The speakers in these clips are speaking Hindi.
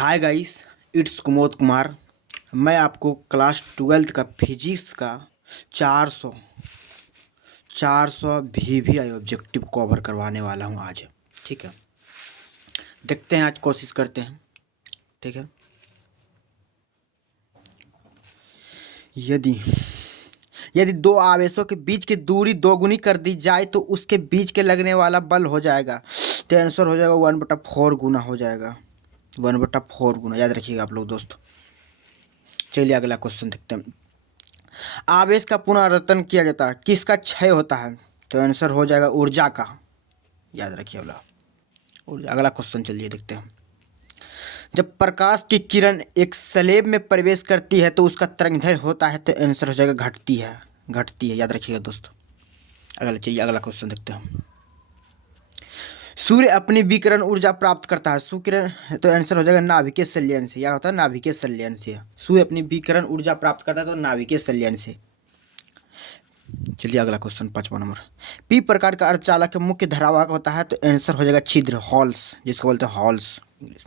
Hi guys, it's Kumod Kumar. मैं आपको क्लास 12th का फिजिक्स का 400 VVI ऑब्जेक्टिव कवर करवाने वाला हूँ आज। ठीक है, देखते हैं, आज कोशिश करते हैं। ठीक है, यदि यदि दो आवेशों के बीच की दूरी दोगुनी कर दी जाए तो उसके बीच के लगने वाला बल हो जाएगा, तो आंसर हो जाएगा 1/4 गुना हो जाएगा। 1/4 गुना, याद रखिएगा आप लोग दोस्त। चलिए अगला क्वेश्चन देखते हैं। आवेश का पुनरावर्तन किया जाता है, किसका क्षय होता है? तो आंसर हो जाएगा ऊर्जा का। याद रखिए वाला ऊर्जा। अगला क्वेश्चन चलिए देखते हैं। जब प्रकाश की किरण एक स्लेब में प्रवेश करती है तो उसका तरंगदैर्घ्य होता है, तो आंसर हो जाएगा घटती है। याद रखिएगा दोस्तों। अगला क्वेश्चन देखते हैं। सूर्य अपनी विकिरण ऊर्जा प्राप्त करता है, सुकिरण, तो आंसर हो जाएगा नाभिकीय संलयन से। क्या होता है? नाभिकीय संलयन से। सूर्य अपनी विकिरण ऊर्जा प्राप्त करता है तो नाभिकीय संलयन से। चलिए अगला क्वेश्चन 5वां नंबर। पी प्रकार का अर्धचालक मुख्य धारावाहक होता है, तो आंसर हो जाएगा छिद्र, हॉल्स, जिसको बोलते हैं हॉल्स इंग्लिश।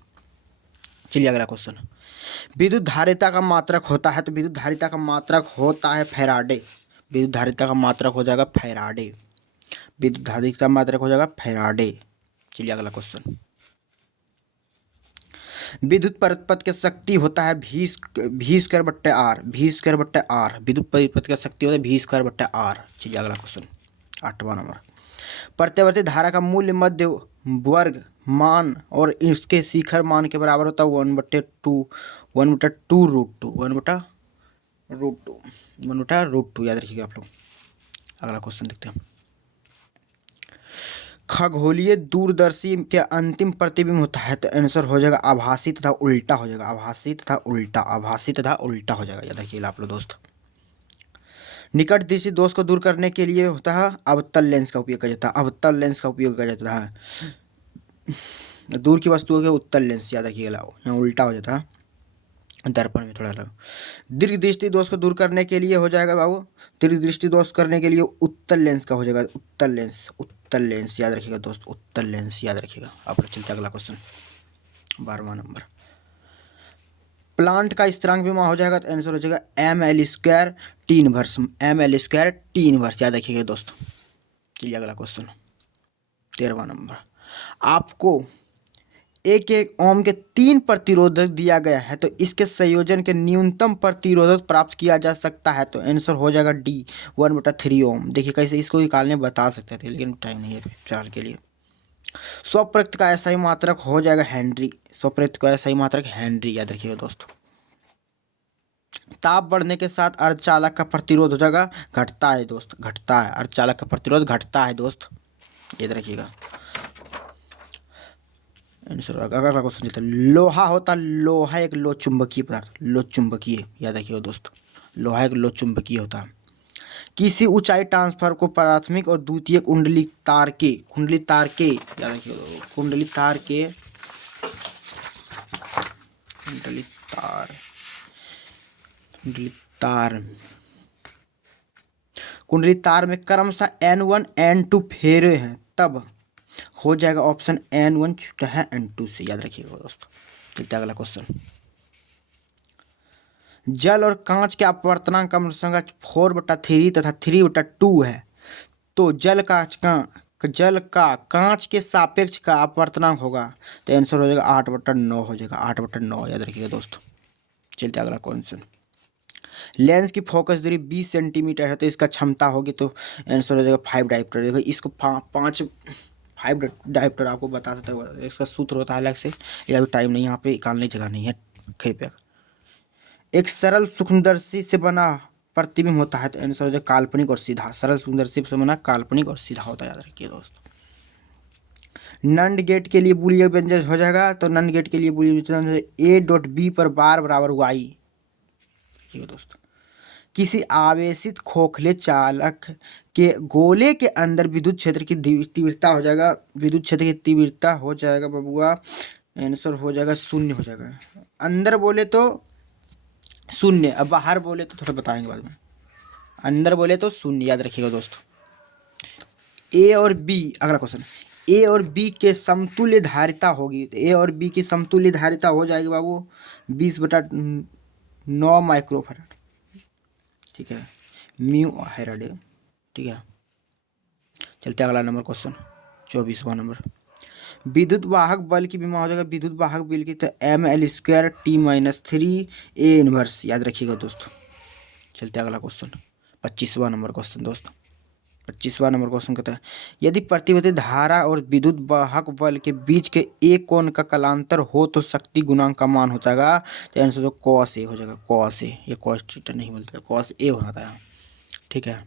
चलिए अगला क्वेश्चन। विद्युत धारिता का मात्रक होता है, तो विद्युत धारिता का मात्रक होता है फैराडे। विद्युत धारिता का मात्रक हो जाएगा फैराडे। विद्युत धारिता का मात्रक हो जाएगा फैराडे। चलिए अगला क्वेश्चन। विद्युत परिपथ की शक्ति होता है V²/R। विद्युत परिपथ की शक्ति होता है V²/R। चलिए अगला क्वेश्चन 8वां नंबर। प्रत्यावर्ती धारा का मूल्य मध्य वर्ग मान और इसके शिखर मान के बराबर होता है 1/√2। याद रखिएगा आप लोग। अगला क्वेश्चन देखते हैं। खगोलीय दूरदर्शी के अंतिम प्रतिबिंब होता है, तो आंसर हो जाएगा आभासी तथा उल्टा हो जाएगा। आभासी तथा उल्टा हो जाएगा। याद रखिएगा आप लोग दोस्त। निकट दृष्टि दोष को दूर करने के लिए होता है अवतल लेंस का उपयोग किया जाता है। दूर की वस्तुओं के उत्तल लेंस, याद रखिएगा। यहाँ उल्टा हो जाता है, दर्पण में थोड़ा अलग। दीर्घ दृष्टि दोष को दूर करने के लिए हो जाएगा बाबू, दीर्घ दृष्टि दोष करने के लिए उत्तल लेंस का हो जाएगा उत्तल लेंस। याद रखिएगा दोस्त, उत्तल लेंस याद रखिएगा आप लोग। चलते अगला क्वेश्चन 12वां नंबर। प्लांट का स्थिरांक बीमा हो जाएगा, तो आंसर हो जाएगा ml² T इनवर्स। याद रखिएगा दोस्त। चलिए अगला क्वेश्चन 13वां नंबर। आपको एक ओम के 3 प्रतिरोधक दिया गया है, तो इसके संयोजन के न्यूनतम प्रतिरोधक प्राप्त किया जा सकता है, तो आंसर हो जाएगा D 1/3 ओम। देखिए कैसे इसको निकालने बता सकते थे, लेकिन टाइम नहीं है फिलहाल के लिए। स्वप्रकृत का ऐसा ही मात्रक हो जाएगा हेनरी। याद रखिएगा दोस्तों। ताप बढ़ने के साथ अर्धचालक का प्रतिरोध हो जाएगा घटता है दोस्त, अर्धचालक का प्रतिरोध घटता है दोस्त। याद रखिएगा। अगला क्वेश्चन चलता है। लोहा एक लो चुंबकीय पदार्थ, याद रखिएगा दोस्त। लोहा एक लो चुंबकीय होता है। किसी ऊंचाई ट्रांसफर को प्राथमिक और द्वितीय कुंडली तार के याद रखिएगा। कुंडली तार में क्रमशः N1 N2 फेरे हैं, तब हो जाएगा ऑप्शन N1 छूटा है N2 से। याद रखिएगा दोस्तों। चलते अगला क्वेश्चन। जल और कांच के अपवर्तनांक का संख्या 4/3 तथा 3/2 है, तो जल का कांच के सापेक्ष का अपवर्तनांक होगा, तो आंसर हो जाएगा 8/9 हो जाएगा। 8/9 याद रखिएगा दोस्तों। चलते अगला क्वेश्चन। लेंस की फोकस दूरी 20 सेंटीमीटर है, तो इसका क्षमता होगी, तो आंसर हो जाएगा 5 डायोप्टर। देखो इसको 5 डायोप्टर आपको बता सकता है, इसका सूत्र होता है अलग से, ये अभी टाइम नहीं, यहाँ पे निकालने की जगह नहीं है। कृपया एक सरल सूक्ष्मदर्शी से बना प्रतिबिंब होता है, तो आंसर हो जाएगा काल्पनिक और सीधा। सरल सूक्ष्मदर्शी से बना काल्पनिक और सीधा होता है। याद रखिए दोस्तों। नंद गेट के लिए बूलियन व्यंजक हो जाएगा, तो नंद गेट के लिए बूलियन व्यंजक A.B पर बार बराबर Y। दोस्तों, किसी आवेशित खोखले चालक के गोले के अंदर विद्युत क्षेत्र की तीव्रता हो जाएगा, बबुआ आंसर हो जाएगा 0 हो जाएगा। अंदर बोले तो 0, अब बाहर बोले तो थोड़ा बताएंगे बाद में। अंदर बोले तो 0, याद रखिएगा दोस्तों। A और B। अगला क्वेश्चन। ए और बी के समतुल्य धारिता होगी, तो ए और बी की समतुल्य धारिता हो जाएगी बाबू 20/9 माइक्रोफैराड, ठीक है, म्यू हेराड, ठीक है। चलते अगला नंबर क्वेश्चन 24वां नंबर। विद्युत वाहक बल की विमा हो जाएगा विद्युत वाहक बल की, तो ml² T-3 A इनवर्स, याद रखिएगा दोस्तों। चलते अगला क्वेश्चन 25वां नंबर क्वेश्चन दोस्त। 25वां नंबर क्वेश्चन कहता है यदि प्रतिवर्ती धारा और विद्युत वाहक बल के बीच के एक कोण का कलांतर हो तो शक्ति गुणांक का मान हो जाएगा, तो आंसर तो कॉस ए हो जाएगा, कॉस ए, ये कॉस थीटा नहीं बोलता, कॉस ए होता है, ठीक है।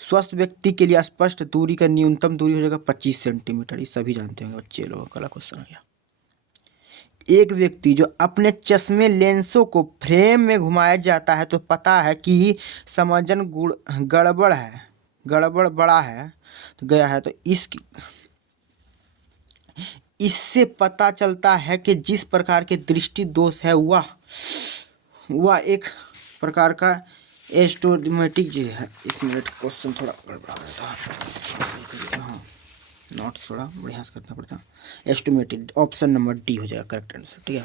स्वस्थ व्यक्ति के लिए स्पष्ट दूरी का न्यूनतम दूरी हो जाएगा 25 सेंटीमीटर, ये सभी जानते होंगे बच्चे लोगों का क्वेश्चन हो गया। एक व्यक्ति जो अपने चश्मे लेंसों को फ्रेम में घुमाया जाता है तो पता है कि समायोजन गड़बड़ है, गड़बड़ बड़ा है तो गया है, तो इससे पता चलता है कि जिस प्रकार के दृष्टि दोष है वह एक प्रकार का एस्टोमेटिक जी है। एक मिनट, क्वेश्चन थोड़ा गड़बड़ा रहा था, हाँ नोट थोड़ा बढ़िया से करना पड़ता। एस्टिमेटेड ऑप्शन नंबर डी हो जाएगा करेक्ट आंसर, ठीक है।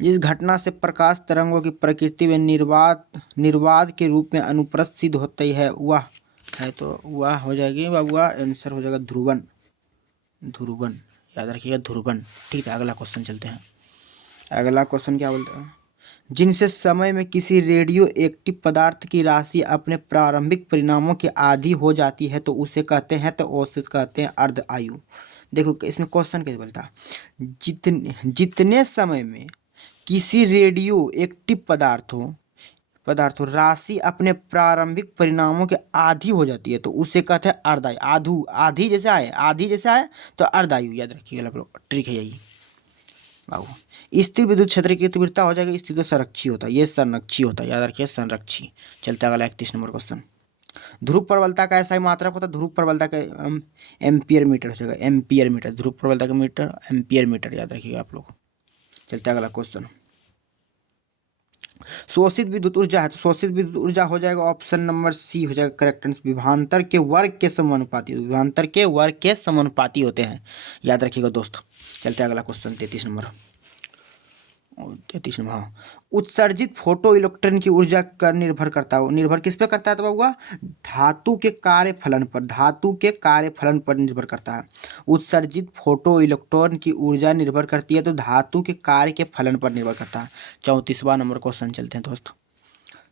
जिस घटना से प्रकाश तरंगों की प्रकृति में निर्वात के रूप में अनुप्रस्थ सिद्ध होती है वह है, तो वह हो जाएगी वह आंसर हो जाएगा ध्रुवन, ध्रुवन, याद रखिएगा ध्रुवन, ठीक है। अगला क्वेश्चन चलते हैं। अगला क्वेश्चन क्या बोलता है, जिनसे समय में किसी रेडियो एक्टिव पदार्थ की राशि अपने प्रारंभिक परिणामों के आदी हो जाती है तो उसे कहते हैं, तो उसे कहते हैं अर्ध आयु। देखो इसमें क्वेश्चन कैसे बोलता है, जितने समय में किसी रेडियो एक्टिव पदार्थों राशि अपने प्रारंभिक परिणामों के आधी हो जाती है तो उसे कहते हैं अर्धायु। आधी जैसे आए तो अर्धायु, याद रखिएगा आप लोग, ट्रिक है यही बाबू। स्थिर विद्युत क्षेत्र की तीव्रता हो जाएगी स्थिर, तो संरक्षी होता है, ये संरक्षी होता है, याद रखिए संरक्षी। चलते अगला 31 नंबर क्वेश्चन। ध्रुव प्रबलता का ऐसा ही मात्रक होता है, ध्रुव प्रबलता का एम्पियर मीटर हो जाएगा, एम्पियर मीटर, ध्रुव प्रबलता का मीटर एम्पियर मीटर, याद रखिएगा आप लोग। चलते अगला क्वेश्चन। शोषित विद्युत ऊर्जा है, तो शोषित विद्युत ऊर्जा हो जाएगा ऑप्शन नंबर सी हो जाएगा करेक्ट आंसर, विभवांतर के वर्ग के समानुपाती, विभवांतर के वर्ग के समानुपाती होते हैं, याद रखिएगा दोस्तों। चलते अगला क्वेश्चन 33 नंबर। हाँ, उत्सर्जित फोटो इलेक्ट्रॉन की ऊर्जा कर निर्भर करता है, निर्भर किस पे करता है, तो बाबूआ धातु के कार्यफलन पर, धातु के कार्यफलन पर निर्भर करता है। उत्सर्जित फोटो इलेक्ट्रॉन की ऊर्जा निर्भर करती है तो धातु के कार्य के फलन पर निर्भर करता है। 34वां नंबर क्वेश्चन चलते हैं दोस्तों।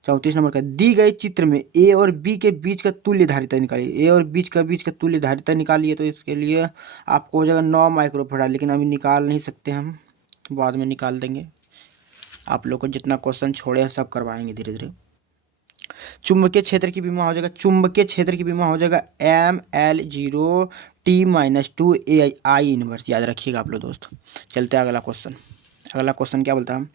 34 नंबर का, दी गई चित्र में ए और बी के बीच का तुल्य धारिता निकालिए, ए और बीच का तुल्य धारिता निकालिए, तो इसके लिए आपको हो जाएगा 9 माइक्रोफैराड, लेकिन अभी निकाल नहीं सकते हम, बाद में निकाल देंगे। आप लोग को जितना क्वेश्चन छोड़े हैं सब करवाएंगे धीरे धीरे। चुंबकीय क्षेत्र की विमा हो जाएगा, चुंबकीय क्षेत्र की विमा हो जाएगा ml0 T-2 AI इनवर्स, याद रखिएगा आप लोग दोस्तों। चलते हैं अगला क्वेश्चन। अगला क्वेश्चन क्या बोलता है,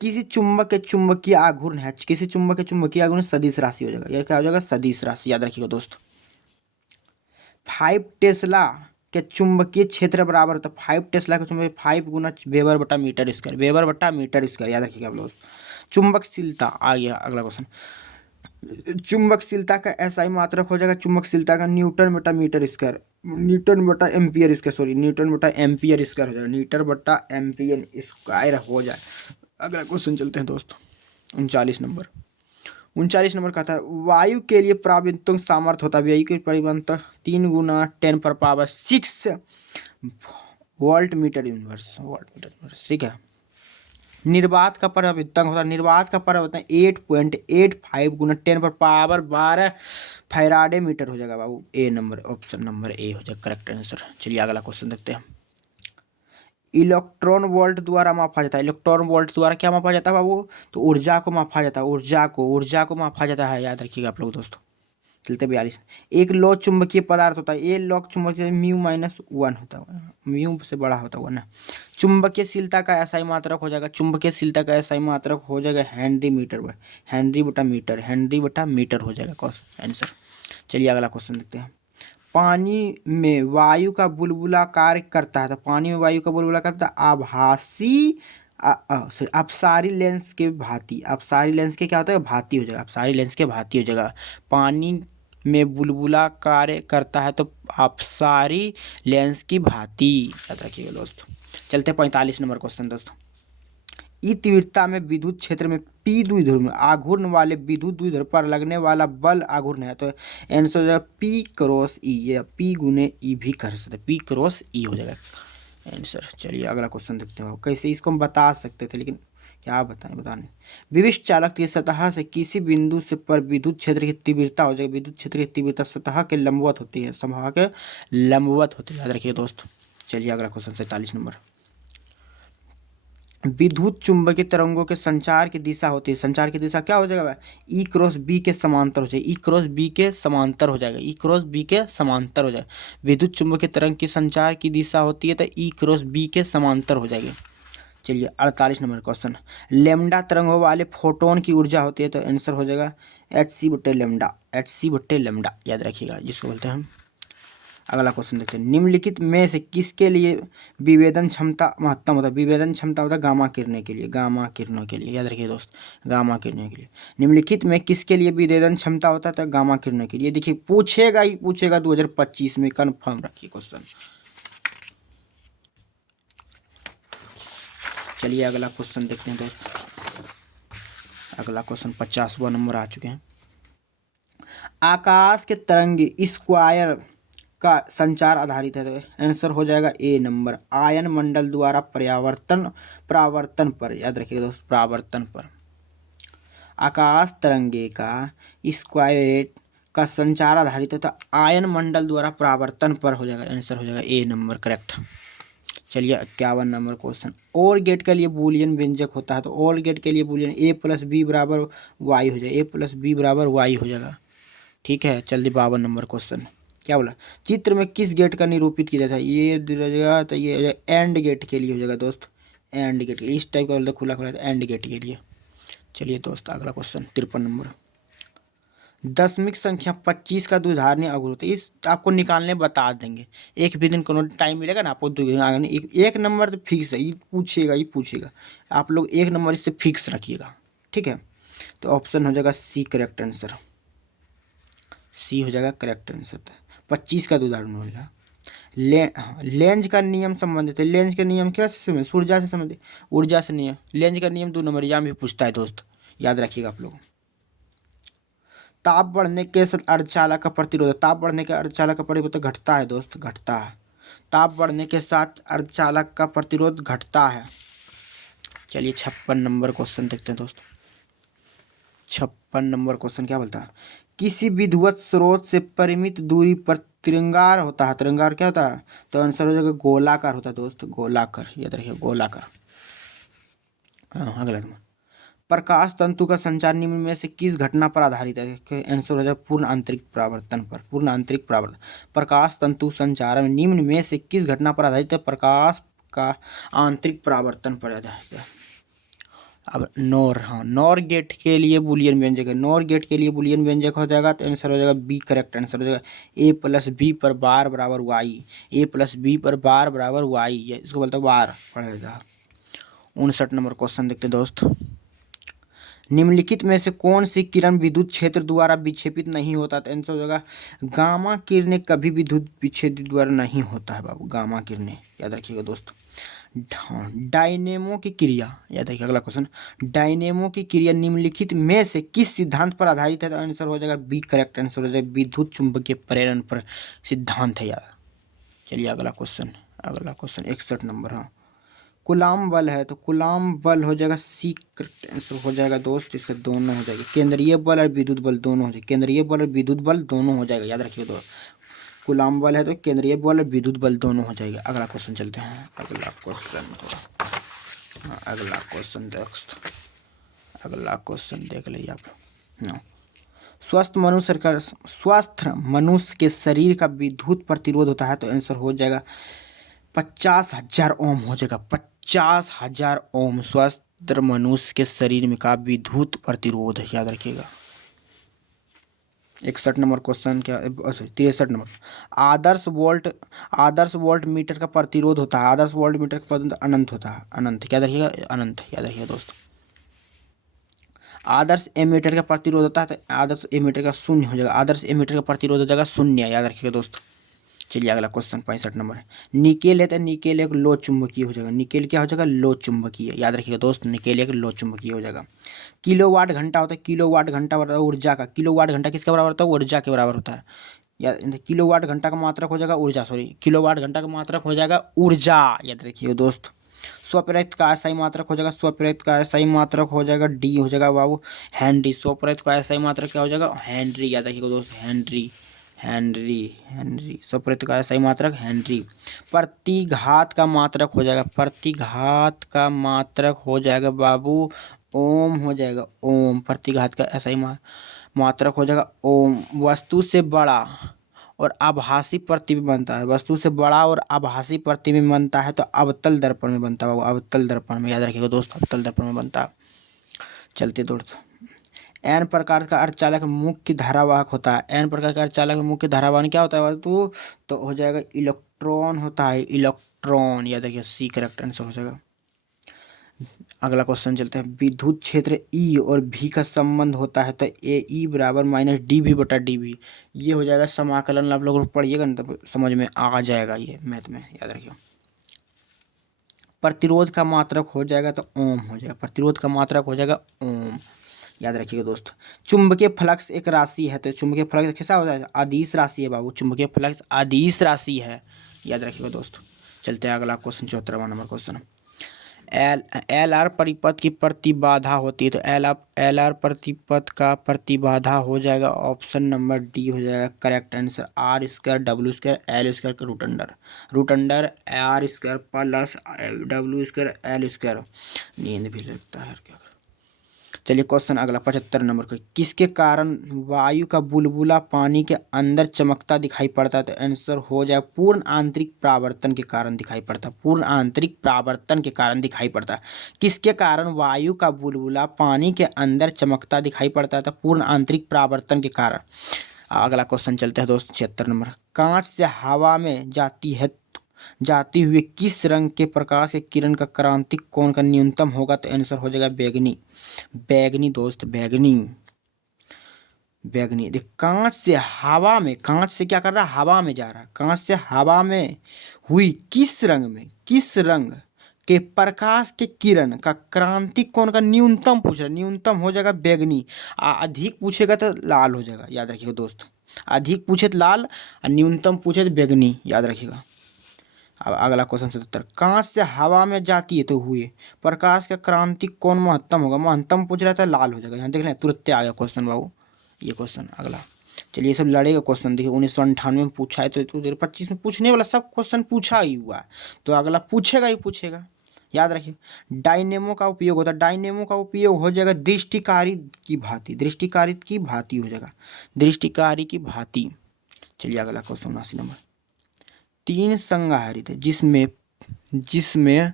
किसी चुंबक के चुंबकीय आघूर्ण है, किसी चुंबक के चुंबकीय आघूर्ण सदिश राशि हो जाएगा, यह क्या हो जाएगा सदिश राशि, याद रखिएगा दोस्तों। 5 टेस्ला के चुंबकीय क्षेत्र बराबर होता है, 5 टेस्ला का चुंबकीय 5 गुना वेबर बटा मीटर स्क्वायर, वेबर बटा मीटर स्क्वायर, याद रखिएगा आप लोग। चुंबकशीलता आ गया अगला क्वेश्चन। चुंबकशीलता का एसआई मात्रक हो जाएगा, चुंबकशीलता का न्यूटन बटा मीटर स्क्वायर, न्यूटन बटा एम्पियर स्क्वायर, सॉरी न्यूटन बटा एम्पियर स्क्वायर हो जाएगा, न्यूटन बटा एम्पियर स्क्वायर हो जाए। अगला क्वेश्चन चलते हैं दोस्तों 39 नंबर। 39 नंबर का था, वायु के लिए प्राविन्यतम सामर्थ्य होता है, वायु की परिबंधक 3 गुना 10⁻6 वोल्ट मीटर इनवर्स, ठीक है। निर्वात का परिवर्तन होता है, निर्वात का परिवर्तन 8.85 गुना 10⁻12 फैराडे मीटर हो जाएगा बाबू, ए नंबर, ऑप्शन नंबर ए हो जाएगा करेक्ट आंसर। चलिए अगला क्वेश्चन देखते हैं। इलेक्ट्रॉन वोल्ट द्वारा मापा जाता है, इलेक्ट्रॉन वोल्ट द्वारा क्या मापा जाता है बाबू, तो ऊर्जा को मापा जाता है, ऊर्जा को मापा जाता है, याद रखिएगा आप लोग दोस्तों। चलते 42। एक लो चुंबकीय पदार्थ होता है, ये लोक चुंबकीय μ-1 होता है, म्यू से बड़ा होता हुआ ना। चुंबकीयशीलता का एसआई मात्रक हो जाएगा, चुंबकीयशीलता का एसआई मात्रक हो जाएगा हेनरी बटा मीटर हो जाएगा आंसर। चलिए अगला क्वेश्चन देखते हैं। पानी में वायु का बुलबुला कार्य करता है, तो पानी में वायु का बुलबुला करता है अपसारी लेंस के भांति, अपसारी लेंस के क्या होता है भांति हो जाएगा, अपसारी लेंस के भांति हो जाएगा। पानी में बुलबुला कार्य करता है तो अपसारी लेंस की भांति। याद रखिएगा दोस्तों। चलते 45 नंबर क्वेश्चन दोस्तों। ई तीव्रता में विद्युत क्षेत्र में पी द्विध्रुव में आघूर्ण वाले विद्युत द्विध्रुव पर लगने वाला बल आघूर्ण है, तो आंसर हो जाएगा पी क्रॉस ई, या पी गुने ई भी कर सकते, पी क्रॉस ई हो जाएगा आंसर। चलिए अगला क्वेश्चन देखते हैं। कैसे इसको हम बता सकते थे, लेकिन क्या बताएं, बताने। विविष्ट चालक की सतह से किसी बिंदु से पर विद्युत क्षेत्र की तीव्रता हो जाएगी, विद्युत क्षेत्र की तीव्रता सतह के लंबवत होती है, सतह के लंबवत होती है, याद रखिए दोस्तों। चलिए अगला क्वेश्चन 47 नंबर। विद्युत चुंबकीय तरंगों के संचार की दिशा होती है, संचार की दिशा क्या हो जाएगा, ई क्रॉस बी के समांतर हो जाएगी, ई क्रॉस बी के समांतर हो जाएगा, ई क्रॉस बी के समांतर हो जाएगा। विद्युत चुंबकीय तरंग की संचार की दिशा होती है तो ई क्रॉस बी के समांतर हो जाएगी। चलिए 48 नंबर क्वेश्चन। लेमडा तरंगों वाले फोटोन की ऊर्जा होती है, तो आंसर हो जाएगा Hc/λ, Hc/λ, याद रखिएगा जिसको बोलते हैं हम। अगला क्वेश्चन देखते हैं। निम्नलिखित में से किसके लिए विभेदन क्षमता महत्तम होता है, विभेदन क्षमता होता है गामा किरणें के लिए, गामा किरणों के लिए, याद रखिए दोस्त, गामा किरणों के लिए। निम्नलिखित में किसके लिए विभेदन क्षमता होता है, तो गामा किरणों के लिए। देखिए पूछेगा ही पूछेगा 2025 में, कन्फर्म रखिए क्वेश्चन। चलिए अगला क्वेश्चन देखते हैं दोस्त। अगला क्वेश्चन 50वां नंबर आ चुके हैं। आकाश के तरंगे स्क्वायर का संचार आधारित है, तो आंसर हो जाएगा ए नंबर, आयन मंडल द्वारा परावर्तन पर, याद रखिएगा दोस्त, परावर्तन पर। आकाश तरंगे का स्क्वायर का संचार आधारित है, तो आयन मंडल द्वारा परावर्तन पर हो जाएगा, आंसर हो जाएगा ए नंबर, करेक्ट। चलिए 51 नंबर क्वेश्चन। और गेट के लिए बूलियन व्यंजक होता है, तो और गेट के लिए बूलियन a+b बराबर y हो जाएगा, a+b बराबर y हो जाएगा, ठीक है। चलिए 52 नंबर क्वेश्चन। क्या बोला, चित्र में किस गेट का निरूपित किया जाता है, ये दिया जाएगा, तो ये हो जाएगा एंड गेट के लिए हो जाएगा दोस्त, एंड गेट के लिए, इस टाइप का बोलते खुला खुला, एंड गेट के लिए। चलिए दोस्त अगला क्वेश्चन 53 नंबर। दशमिक संख्या 25 का द्विधारणीय अवरोध, इस आपको निकालने बता देंगे, एक भी दिन को टाइम मिलेगा ना आपको, एक नंबर तो फिक्स है, ये पूछेगा, ये पूछेगा, आप लोग एक नंबर इससे फिक्स रखिएगा, ठीक है। तो ऑप्शन हो जाएगा सी करेक्ट आंसर, सी हो जाएगा करेक्ट आंसर। 25 का उदाहरण हो जाएगा। लेंज का नियम संबंधित है, लेंज का नियम क्या से, ऊर्जा से संबंधित, ऊर्जा से नियम, लेंज का नियम 2 नंबर यहाँ भी पूछता है दोस्त, याद रखिएगा आप लोग। ताप बढ़ने के साथ अर्धचालक का प्रतिरोध, ताप बढ़ने के अर्धचालक का प्रतिरोध घटता है दोस्त, घटता है। ताप बढ़ने के साथ अर्धचालक का प्रतिरोध घटता है। चलिए 56 नंबर क्वेश्चन देखते हैं दोस्त। 56 नंबर क्वेश्चन क्या बोलता है, किसी विद्युत स्रोत से परिमित दूरी पर तिरंगार होता है, तिरंगार क्या होता है, तो आंसर हो जाएगा गोलाकार होता है दोस्त, गोलाकार, याद रखिए गोलाकार। हाँ अगला नंबर। प्रकाश तंतु का संचार निम्न में से किस घटना पर आधारित है, आंसर हो जाएगा पूर्ण आंतरिक परावर्तन पर, पूर्ण आंतरिक परावर्तन। प्रकाश तंतु संचार में निम्न में से किस घटना पर आधारित है, प्रकाश का आंतरिक परावर्तन पर आधारित है। अब नॉर, हाँ नॉर गेट के लिए बुलियन व्यंजक है, नॉर गेट के लिए बुलियन व्यंजक हो जाएगा, तो आंसर हो जाएगा बी करेक्ट आंसर हो जाएगा, a+b पर बार बराबर y, a+b पर बार बराबर y, इसको बोलते हैं बार पढ़ा जाता है। 59 नंबर क्वेश्चन देखते दोस्त। निम्नलिखित में से कौन सी किरण विद्युत क्षेत्र द्वारा विक्षेपित नहीं होता, तो आंसर हो जाएगा गामा किरणें कभी विद्युत विक्षेपित द्वारा नहीं होता है बाबू, गामा किरणें, याद रखिएगा दोस्त। डायनेमो की क्रिया, याद रखिए अगला क्वेश्चन, डायनेमो की क्रिया निम्नलिखित में से किस सिद्धांत पर आधारित है, तो आंसर हो जाएगा बी करेक्ट आंसर हो जाएगा विद्युत चुंबकीय प्रेरण पर सिद्धांत है यार। चलिए अगला क्वेश्चन, अगला क्वेश्चन 61 नंबर। हाँ कुलाम बल है, तो कुलाम बल हो जाएगा सी करेक्ट आंसर हो जाएगा दोस्त, इसका दोनों हो जाएगा, केंद्रीय बल और विद्युत बल दोनों हो जाएगा, केंद्रीय बल और विद्युत बल दोनों हो जाएगा, याद रखिए दोस्त। कुलाम बल है तो केंद्रीय बल और विद्युत बल दोनों हो जाएगा। अगला क्वेश्चन चलते हैं, अगला क्वेश्चन, अगला क्वेश्चन दोस्त, अगला क्वेश्चन देख लीजिए आप। स्वस्थ मनुष्य के शरीर का विद्युत प्रतिरोध होता है, तो आंसर हो जाएगा 50,000 ओम हो जाएगा, 50,000 ओम स्वस्थ मनुष्य के शरीर में का विद्युत प्रतिरोध, याद रखिएगा। 61 नंबर क्वेश्चन क्या, सॉरी 63 नंबर। आदर्श वोल्ट मीटर का प्रतिरोध होता है, आदर्श वोल्ट मीटर का प्रतिरोध अनंत होता है, अनंत, क्या रखिएगा अनंत, याद रखिएगा दोस्तों। आदर्श एमीटर का प्रतिरोध होता है तो आदर्श एमीटर का शून्य हो जाएगा, आदर्श एमीटर का प्रतिरोध हो जाएगा शून्य, याद रखिएगा दोस्त। चलिए अगला क्वेश्चन 65 नंबर। निकेल है तो निकेल एक लो चुंबकीय हो जाएगा, निकेल क्या हो जाएगा, लो चुंबकीय, याद रखिएगा दोस्त, निकेल एक लो चुंबकीय हो जाएगा। किलोवाट घंटा होता है, किलोवाट घंटा बराबर ऊर्जा का, किलोवाट घंटा किसके बराबर होता है, ऊर्जा के बराबर होता है। या किलोवाट घंटा का मात्रक हो जाएगा ऊर्जा, सॉरी किलोवाट घंटा का मात्रक हो जाएगा ऊर्जा, याद रखिएगा दोस्त। स्वप्रेरित का अस्थायी मात्रक हो जाएगा, स्वप्रेरित का अस्थायी मात्रक हो जाएगा डी हो जाएगा बाबू हेनरी, स्वप्रेरित का अस्थायी मात्रक क्या हो जाएगा, हेनरी, याद रखिएगा दोस्त, हेनरी, हेनरी, हेनरी, स्वप्रेरित का अस्थायी मात्रक हेनरी। प्रतिघात का मात्रक हो जाएगा, प्रतिघात का मात्रक हो जाएगा बाबू ओम हो जाएगा, ओम, प्रतिघात का अस्थायी मात्रक हो जाएगा ओम। वस्तु से बड़ा और आभासी प्रतिबिंब बनता है, वस्तु से बड़ा और आभासी प्रतिबिंब बनता है तो अवतल दर्पण में बनता है, अवतल दर्पण में, याद रखिएगा दोस्त, अवतल दर्पण में बनता है। चलते दोस्तों, एन प्रकार का अर्धचालक मुख्य धारावाहक होता है, एन प्रकार का अर्धचालक में मुख्य धारावाहक क्या होता है वस्तु, तो हो जाएगा इलेक्ट्रॉन होता है, इलेक्ट्रॉन, याद रखिए सी करेक्ट आंसर हो जाएगा। अगला क्वेश्चन चलते हैं, विद्युत क्षेत्र ई और भी का संबंध होता है तो ए ई बराबर माइनस डी भी बटा डी भी, ये हो जाएगा समाकलन, आप लोग पढ़िएगा ना तब समझ में आ जाएगा ये मैथ में, याद रखिए। प्रतिरोध का मात्रक हो जाएगा तो ओम हो जाएगा, प्रतिरोध का मात्रक हो जाएगा ओम, याद रखिएगा दोस्त। चुंबकीय फ्लक्स एक राशि है तो चुंबकीय फ्लक्स कैसा होता है, अदिश राशि है बाबू, चुंबकीय फ्लक्स अदिश राशि है, याद रखिएगा दोस्त। चलते हैं अगला क्वेश्चन 74वां नंबर क्वेश्चन। एल आर परिपथ की प्रतिबाधा होती है तो एल आर परिपथ का प्रतिबाधा हो जाएगा ऑप्शन नंबर डी हो जाएगा correct answer, R square W square L square का root under, root under R square plus W square L square. नींद भी लगता है क्या। चलिए क्वेश्चन अगला 75 नंबर का, किसके कारण वायु का बुलबुला पानी के अंदर चमकता दिखाई पड़ता है तो आंसर हो जाए पूर्ण आंतरिक परावर्तन के कारण दिखाई पड़ता है, पूर्ण आंतरिक परावर्तन के कारण दिखाई पड़ता है। किसके कारण वायु का बुलबुला पानी के अंदर चमकता दिखाई पड़ता है तो पूर्ण आंतरिक परावर्तन के कारण। अगला क्वेश्चन चलते हैं दोस्त 76 नंबर, कांच से हवा में जाती हुई किस रंग के प्रकाश के किरण का क्रांतिक कोण का न्यूनतम होगा तो आंसर हो जाएगा बैगनी, बैगनी दोस्त, बैगनी, बैगनी। देख कांच से हवा में, कांच से क्या कर रहा है, हवा में जा रहा है, कांच से हवा में हुई किस रंग में, किस रंग के प्रकाश के किरण का क्रांतिक कोण का न्यूनतम पूछ रहा है, न्यूनतम हो जाएगा बैगनी, अधिक पूछेगा तो लाल हो जाएगा, याद रखिएगा दोस्त, अधिक पूछे तो लाल और न्यूनतम पूछे तो बैगनी, याद रखिएगा। अब अगला क्वेश्चन 77, कांच से हवा में जाती है तो हुए प्रकाश का क्रांतिक कोण महत्तम होगा, महत्तम पूछ रहा था लाल हो जाएगा, यहाँ देख लें तुरंत आ गया क्वेश्चन बाबू, ये क्वेश्चन अगला। चलिए ये सब लड़ेगा क्वेश्चन, देखिए 1998 में पूछा है तो 2025 में पूछने वाला सब क्वेश्चन पूछा ही हुआ है तो अगला पूछेगा ही पूछेगा, याद रखिए। डायनेमो का उपयोग होता है, डायनेमो का उपयोग हो जाएगा दृष्टिकारी की भांति, दृष्टिकारी की भांति हो जाएगा, दृष्टिकारी की भांति। चलिए अगला क्वेश्चन 79 नंबर, तीन संधारित्र जिसमें जिसमें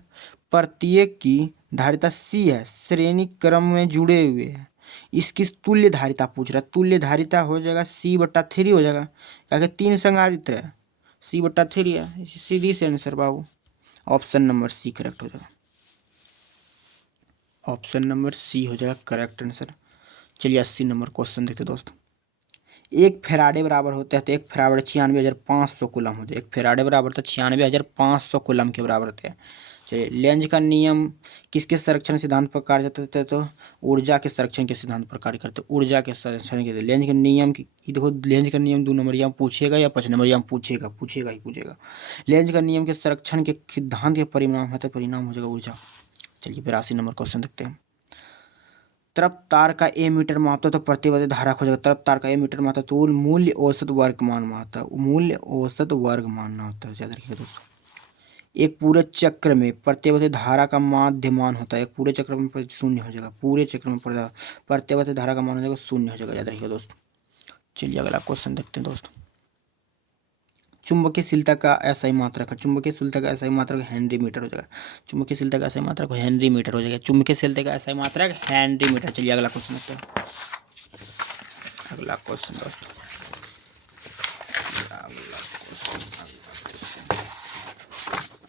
प्रत्येक की धारिता सी है, श्रेणी क्रम में जुड़े हुए हैं, इसकी तुल्य धारिता पूछ रहा है, तुल्य धारिता हो जाएगा सी बट्टा थ्री हो जाएगा, क्या तीन संधारित्र है सी बट्टा थ्री है, सीधी से आंसर बाबू ऑप्शन नंबर सी करेक्ट हो जाएगा, ऑप्शन नंबर सी हो जाएगा करेक्ट आंसर। चलिए 80 नंबर क्वेश्चन देखते दोस्त, एक फेराडे बराबर होता है तो एक फेराडे 96,500 कूलम होते हैं, एक फेराडे बराबर तो 96,500 कूलम के बराबर होते हैं। चलिए लेंज का नियम किसके संरक्षण सिद्धांत पर कार्य करते हैं तो ऊर्जा के संरक्षण के सिद्धांत पर कार्य करते हैं, ऊर्जा के संरक्षण के। लेंज का नियम की देखो, लेंज का नियम 2 नंबर यहाँ पूछेगा या 5 नंबर यहाँ पूछेगा, पूछेगा ही पूछेगा। लेंज का नियम के संरक्षण के सिद्धांत के परिणाम है तो परिणाम हो जाएगा ऊर्जा। चलिए 82 नंबर क्वेश्चन देखते हैं, तरफ तार का एमीटर मापता तो प्रतिवर्ती धारा खोजेगा, तरफ तार का एमीटर मापता तो मूल्य औसत वर्ग मान मापता, मूल्य औसत वर्ग मानना होता है, याद रखिएगा दोस्तों। एक पूरे चक्र में प्रत्यवर्ती धारा का माध्यमान होता है, एक पूरे चक्र में शून्य हो जाएगा, पूरे चक्र में प्रत्यवर्ती धारा का मान हो जाएगा शून्य हो जाएगा, याद रखिएगा दोस्तों। चलिए अगला क्वेश्चन देखते हैं दोस्तों, चुंबकीयशीलता का ऐसा ही मात्रक है, चुंबकीयशीलता का ऐसा ही मात्रक हेनरी मीटर हो जाएगा, चुंबकीयशीलता का ऐसा ही मात्रक हेनरी मीटर हो जाएगा, चुंबकीयशीलता का ऐसा ही मात्रक हेनरी मीटर। चलिए अगला क्वेश्चन देखते हैं, अगला क्वेश्चन दोस्तों,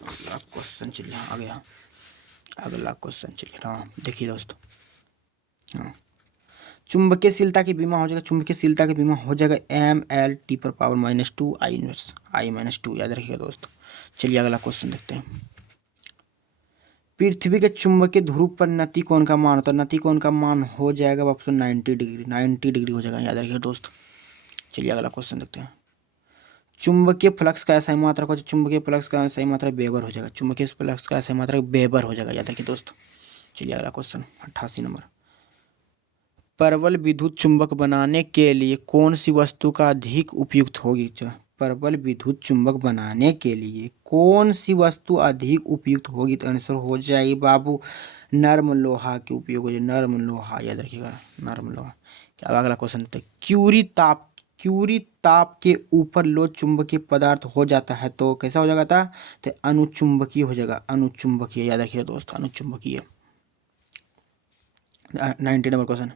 अगला क्वेश्चन चलिए आ गया, अगला क्वेश्चन चलिए, हाँ देखिए दोस्तों, हाँ चुंबकीयशीलता की बीमा हो जाएगा, चुंबकीयशीलता की बीमा हो जाएगा mL/2 I इनवर्स I-2, याद रखिएगा दोस्त। चलिए अगला क्वेश्चन देखते हैं। पृथ्वी के चुंबकीय ध्रुव पर नति कोण का मान होता है, नति कोण का मान हो जाएगा ऑप्शन 90 डिग्री, 90 डिग्री हो जाएगा, याद रखिएगा दोस्त। चलिए अगला क्वेश्चन देखते हैं। चुंबकीय फ्लक्स का सही मात्रक हो, चुंबकीय फ्लक्स का सही मात्रक वेबर हो जाएगा, चुंबकीय फ्लक्स का सही मात्रक वेबर हो जाएगा, याद रखिए दोस्त। चलिए अगला क्वेश्चन 88 नंबर। प्रबल विद्युत चुंबक बनाने के लिए कौन सी वस्तु का अधिक उपयुक्त होगी? प्रबल विद्युत चुंबक बनाने के लिए कौन सी वस्तु अधिक उपयुक्त होगी? तो आंसर हो जाएगी बाबू नर्म लोहा के उपयोग हो जाए, नर्म लोहा, याद रखिएगा नर्म लोहा। क्या अगला क्वेश्चन देखते हैं। क्यूरी ताप के ऊपर लो चुंबकीय पदार्थ हो जाता है तो कैसा हो जाएगा था? तो अनुचुंबकीय हो जाएगा, अनुचुंबकीय, याद रखिएगा दोस्त, अनुचुंबकीय। 90 नंबर क्वेश्चन।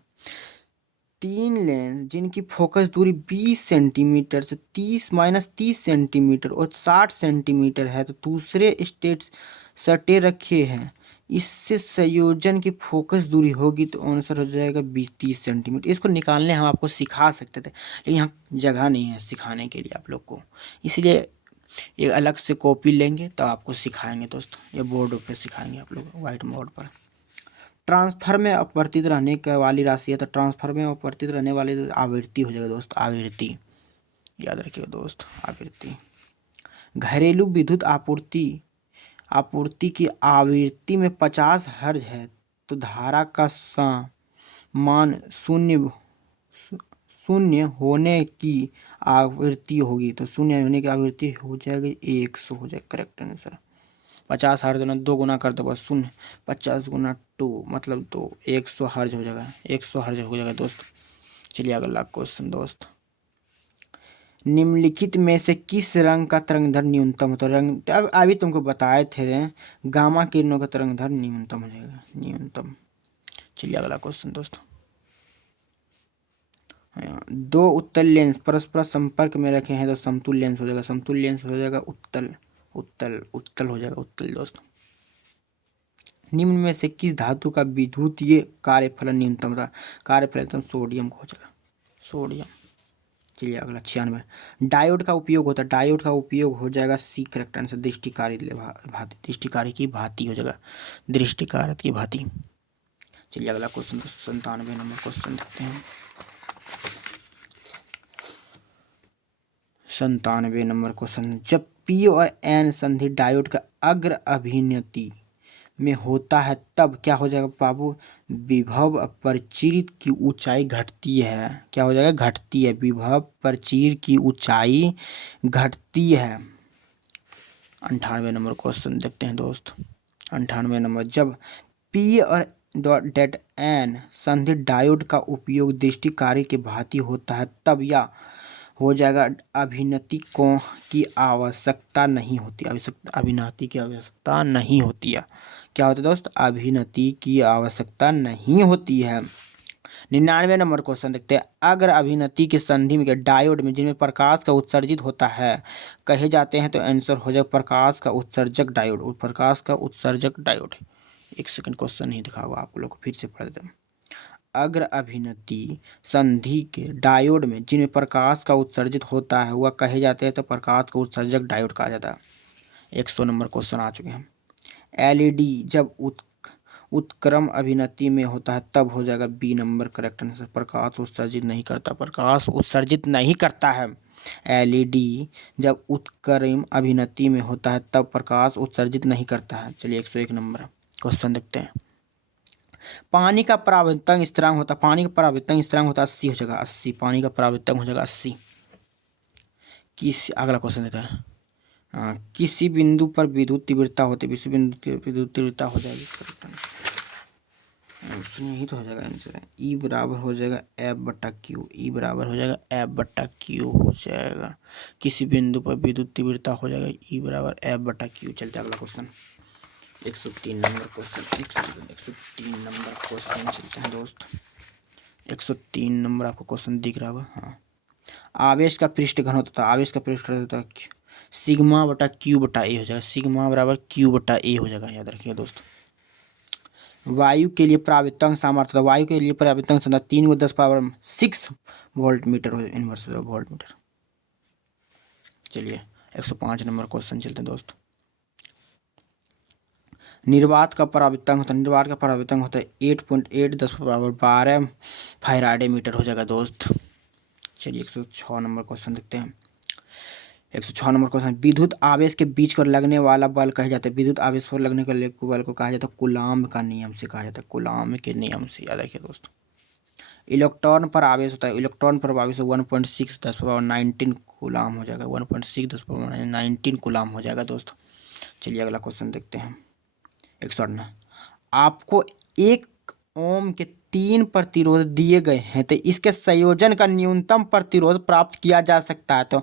3 लेंस जिनकी फोकस दूरी 20 सेंटीमीटर से 30 सेंटीमीटर और 60 सेंटीमीटर है तो दूसरे स्टेट सटे रखे हैं, इससे संयोजन की फोकस दूरी होगी तो आंसर हो जाएगा 20-30 सेंटीमीटर। इसको निकालने हम आपको सिखा सकते थे लेकिन यहाँ जगह नहीं है सिखाने के लिए आप लोग को, इसलिए एक अलग से कॉपी लेंगे तो आपको सिखाएंगे दोस्त, ये बोर्ड पे सिखाएंगे आप लोग व्हाइट बोर्ड पर। ट्रांसफर में अपवर्तित रहने वाली राशि है तो ट्रांसफर में अपवर्तित रहने वाली आवृत्ति हो जाएगा दोस्त, आवृत्ति, याद रखिएगा दोस्त, आवृत्ति। घरेलू विद्युत आपूर्ति की आवृत्ति में 50 हर्ट्ज है तो धारा का मान शून्य होने की आवृत्ति होगी, तो शून्य होने की आवृत्ति हो जाएगी 100 हो जाएगा करेक्ट आंसर। 50 हर्ट्ज ना 2 गुना कर दो बस, शून्य 50 गुना 2 मतलब 2, 100 हर्ट्ज हो जाएगा, 100 हर्ट्ज हो जाएगा दोस्त। चलिए अगला क्वेश्चन दोस्त। निम्नलिखित में से किस रंग का तरंगधर न्यूनतम होता है? रंग अब अभी तुमको बताए थे, गामा किरणों का तरंगधर न्यूनतम हो जाएगा, न्यूनतम। चलिए अगला क्वेश्चन दोस्त। दो उत्तल लेंस परस्पर संपर्क में रखे हैं तो समतुल्य लेंस हो जाएगा, समतुल्य लेंस हो जाएगा उत्तल, उत्तल हो जाएगा, उत्तल दोस्त। निम्न में से किस धातु का विद्युतीय कार्यफलन न्यूनतम था? कार्यफलन सोडियम को हो जाएगा, सोडियम। चलिए अगला 96। डायोड का उपयोग होता है, डायोड का उपयोग हो जाएगा सी करेक्ट आंसर, दृष्टिकारी भांति, दृष्टिकारी की भांति हो जाएगा, दृष्टिकार की भांति। चलिए अगला क्वेश्चन 97 नंबर क्वेश्चन देखते हैं। 97 नंबर क्वेश्चन। जब पी और एन संधि डायोड का अग्र अभिनति में होता है तब क्या हो जाएगा बाबू? विभव प्रचीर की ऊंचाई घटती है, क्या हो जाएगा? घटती है, विभव प्रचीर की ऊंचाई घटती है। 98 नंबर क्वेश्चन देखते हैं दोस्त। 98 नंबर। जब पी और डेट एन संधि डायोड का उपयोग दृष्टिकारी के भांति होता है तब या हो जाएगा अभिनति को की आवश्यकता नहीं होती, अभिनति की आवश्यकता नहीं होती है। क्या होता है दोस्त? अभिनति की आवश्यकता नहीं होती है। 99 नंबर क्वेश्चन देखते हैं। अगर अभिनति की संधि में डायोड में जिनमें प्रकाश का उत्सर्जित होता है कहे जाते हैं तो आंसर हो जाएगा प्रकाश का उत्सर्जक डायोड, प्रकाश का उत्सर्जक डायोड। एक सेकंड क्वेश्चन नहीं दिखा हुआ, आप लोग को फिर से पढ़ देते हैं। अग्र अभिनति संधि के डायोड में जिनमें प्रकाश का उत्सर्जित होता है वह कहे जाते हैं तो प्रकाश का उत्सर्जक डायोड कहा जाता है। 100 नंबर क्वेश्चन आ चुके हैं। एलईडी जब उत्क्रम अभिनति में होता है तब हो जाएगा बी नंबर करेक्ट आंसर, प्रकाश उत्सर्जित नहीं करता, प्रकाश उत्सर्जित नहीं करता है। एलईडी जब उत्क्रम अभिनति में होता है तब प्रकाश उत्सर्जित नहीं करता है। चलिए 101 नंबर क्वेश्चन देखते हैं। पानी का परावर्तन स्थिरांक होता है, पानी का परावर्तन स्थिरांक होता है 80 हो जाएगा, 80, पानी का परावर्तन हो जाएगा 80। अगला क्वेश्चन देता है। किसी बिंदु पर विद्युत तीव्रता होती है, किसी बिंदु की विद्युत तीव्रता हो जाएगी यही तो हो जाएगा आंसर। ई बराबर हो जाएगा एफ बटा क्यू, ई बराबर हो जाएगा एफ बटा क्यू हो जाएगा। किसी बिंदु पर विद्युत तीव्रता हो जाएगा ई बराबर एफ बटा क्यू। चलते अगला question 103 number question, 103 number question चलते हैं दोस्त। 103 नंबर आपको क्वेश्चन दिख रहा होगा। हाँ, आवेश का पृष्ठ घन होता था, आवेश का पृष्ठ होता है सिग्मा बटा क्यू बटा ए हो जाएगा, सिग्मा बराबर क्यू बटा ए हो जाएगा, याद रखिएगा दोस्त। वायु के लिए परावर्तन सामर्थ्य, तो वायु के लिए परावर्तन सामर्थ्य 3 को 10⁻6 वोल्ट मीटर हो, इनवर्स वोल्ट मीटर। चलिए 105 नंबर क्वेश्चन चलते हैं दोस्त। निर्वात का परावर्तन होता है, निर्वात का परावर्तन होता है 8.8 10⁻12 फैराडे मीटर हो जाएगा दोस्त। चलिए 106 नंबर क्वेश्चन देखते हैं। 106 नंबर क्वेश्चन, विद्युत आवेश के बीच पर लगने वाला बल कहा जाता है, विद्युत आवेश पर लगने के बल को कहा जाता है कूलाम्ब का नियम से कहा जाता है, कूलाम्ब के नियम से, याद रखिए दोस्त। इलेक्ट्रॉन पर आवेश होता है, इलेक्ट्रॉन पर आवेश 1.6 10⁻19 कूलाम्ब हो जाएगा, 1.6 10⁻19 कूलाम्ब हो जाएगा दोस्त। चलिए अगला क्वेश्चन देखते हैं। 108, आपको 1 ओम के 3 प्रतिरोध दिए गए हैं, तो इसके संयोजन का न्यूनतम प्रतिरोध प्राप्त किया जा सकता है, तो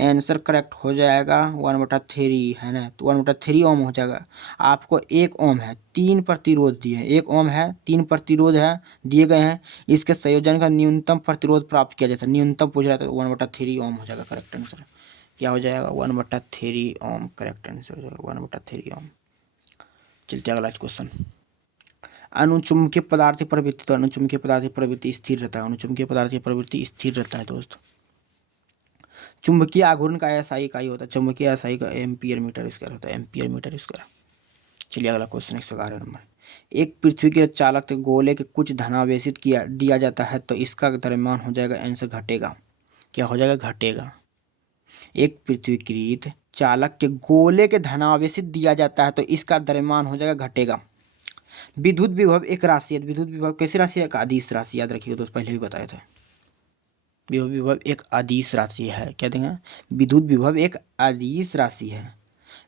आंसर करेक्ट हो जाएगा 1/3 है ना, तो 1/3 ओम हो जाएगा। आपको 1 ओम है, 3 प्रतिरोध दिए हैं, 1 ओम है, 3 प्रतिरोध है दिए गए हैं, इसके संयोजन का न्यूनतम प्रतिरोध प्राप्त किया जाता है, न्यूनतम पूछ रहा है तो 1/3 ओम हो जाएगा करेक्ट आंसर। क्या हो जाएगा 1/3 ओम करेक्ट आंसर हो जाएगा 1/3 ओम। चलते अगला क्वेश्चन। अनुचुंबकीय पदार्थ की प्रवृत्ति, तो अनुचुंबकीय पदार्थ की प्रवृत्ति स्थिर रहता है, अनुचुंबकीय पदार्थ की प्रवृत्ति स्थिर रहता है दोस्त। चुंबकीय आघूर्ण का एसआई इकाई होता है, चुंबकीय एसआई का एम्पियर मीटर स्क्वायर होता है, एम्पियर मीटर स्क्वायर। चलिए अगला क्वेश्चन 111 नंबर। एक पृथ्वी के चालक गोले के कुछ धनावेशित किया दिया जाता है, तो इसका द्रव्यमान हो जाएगा आंसर घटेगा। क्या हो जाएगा घटेगा। एक पृथ्वीकृत चालक के गोले के धनावेशित दिया जाता है, तो इसका द्रव्यमान हो जाएगा घटेगा। विद्युत विभव एक राशि है, विद्युत विभव कैसी राशि है, एक अदिश राशि, याद रखिए दोस्त, पहले भी बताए थे। विद्युत विभव एक अदिश राशि है, क्या देंगे, विद्युत विभव एक अदिश राशि है।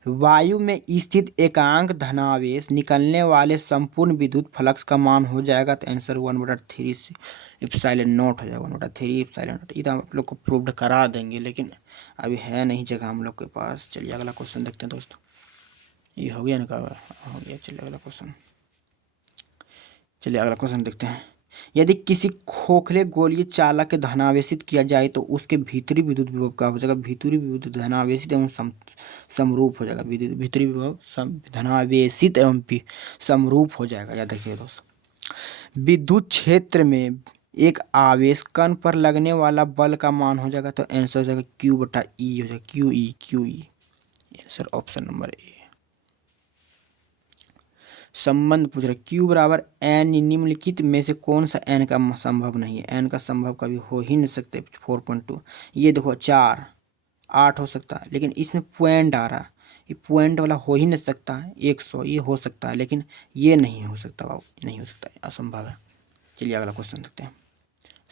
वायु में स्थित एकांक धनावेश निकलने वाले संपूर्ण विद्युत फ्लक्स का मान हो जाएगा, तो आंसर 1/3 एप्सिलॉन नॉट हो जाएगा, 1/3 एप्सिलॉन नॉट। ये तो हम आप लोग को प्रूव्ड करा देंगे, लेकिन अभी है नहीं जगह हम लोग के पास। चलिए अगला क्वेश्चन देखते हैं दोस्तों। ये हो गया ना, हो गया। चलिए अगला क्वेश्चन, चलिए अगला क्वेश्चन देखते हैं। यदि किसी खोखले गोलीय चालक के धनावेशित किया जाए, तो उसके भीतरी विद्युत विभव का हो जाएगा, भीतरी विद्युत धनावेशित एवं समरूप हो जाएगा, भीतरी विभव धनावेशित एवं समरूप हो जाएगा, याद रखिए दोस्त। विद्युत क्षेत्र में एक आवेश कण पर लगने वाला बल का मान हो जाएगा, तो आंसर हो जाएगा Q/E हो जाएगा, QE। Answer option number A. संबंध पूछ रहे, Q बराबर N, निम्नलिखित में से कौन सा N का संभव नहीं है, N का संभव कभी हो ही नहीं सकते। 4.2, ये देखो 4 8 हो सकता है, लेकिन इसमें पॉइंट आ रहा है, ये पॉइंट वाला हो ही नहीं सकता है। 100 ये हो सकता है, लेकिन ये नहीं हो सकता बाबू, नहीं हो सकता, असंभव है। चलिए अगला क्वेश्चन देखते हैं।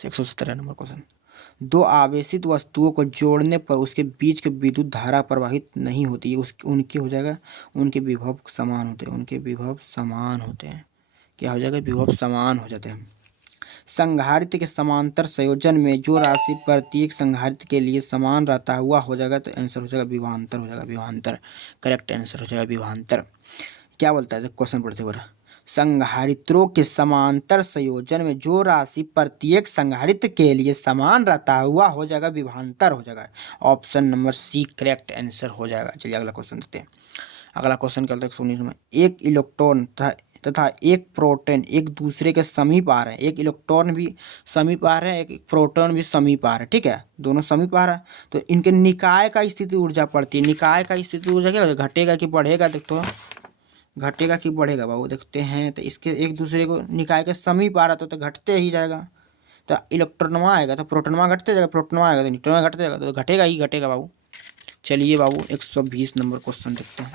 117 नंबर क्वेश्चन। दो आवेशित वस्तुओं को जोड़ने पर उसके बीच के विद्युत धारा प्रवाहित नहीं होती है, उनकी हो जाएगा, उनके विभव समान होते हैं, उनके विभव समान होते हैं। क्या हो जाएगा, विभव समान हो जाते हैं। संधारित्र के समांतर संयोजन में जो राशि प्रत्येक संधारित्र के लिए समान रहता हुआ हो जाएगा, तो आंसर हो जाएगा विभवांतर हो जाएगा, विभवांतर करेक्ट आंसर हो जाएगा विभवांतर। क्या बोलता है क्वेश्चन पढ़ते हुए, संधारित्रों के समांतर संयोजन में जो राशि प्रत्येक संधारित्र के लिए समान रहता हुआ हो जाएगा, विभवांतर हो जाएगा। Option number C correct answer हो जाएगा। चलिए अगला क्वेश्चन देखते हैं। अगला क्वेश्चन क्या बोलता है 19 में, एक इलेक्ट्रॉन तथा एक प्रोटॉन एक दूसरे के समीप आ रहे हैं, एक इलेक्ट्रॉन भी समीप आ रहे हैं, एक प्रोटॉन भी समीप आ रहे हैं, ठीक है, दोनों समीप आ रहा है, तो इनके निकाय का स्थिति ऊर्जा पड़ती है। निकाय का स्थिति ऊर्जा क्या घटेगा कि बढ़ेगा, देखो घटेगा कि बढ़ेगा बाबू, देखते हैं। तो इसके एक दूसरे को निकाय के समीप आ रहा तो घटते ही जाएगा, तो इलेक्ट्रॉनवा आएगा तो प्रोटोनवा घटते जाएगा, प्रोटोनवा आएगा तो न्यूट्रॉनवा घटते जाएगा, तो घटेगा ही घटेगा बाबू। चलिए बाबू 120 नंबर क्वेश्चन देखते हैं।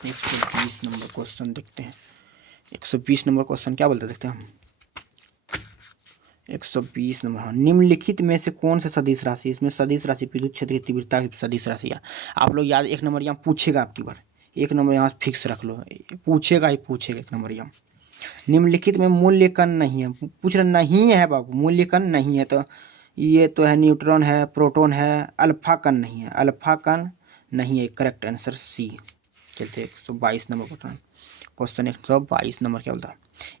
120 नंबर क्वेश्चन देखते हैं। 120 नंबर क्वेश्चन क्या बोलते देखते हैं हम। 120 नंबर, हाँ, निम्नलिखित में से कौन सा सदिश राशि, इसमें सदिश राशि विद्युत क्षेत्र की तीव्रता की सदिश राशि है। आप लोग याद, 1 नंबर यहाँ पूछेगा आपकी बार, 1 नंबर यहाँ फिक्स रख लो, पूछेगा ही पूछेगा 1 नंबर यहाँ। निम्नलिखित में मूल्यकन नहीं है, पूछ रहे नहीं है बाबू, मूल्यकन नहीं है, तो ये तो है न्यूट्रॉन है, प्रोटॉन है, अल्फा कण नहीं है, अल्फा कण नहीं है, करेक्ट आंसर सी। चलते 122 नंबर क्वेश्चन 122 नंबर क्या बोलता है,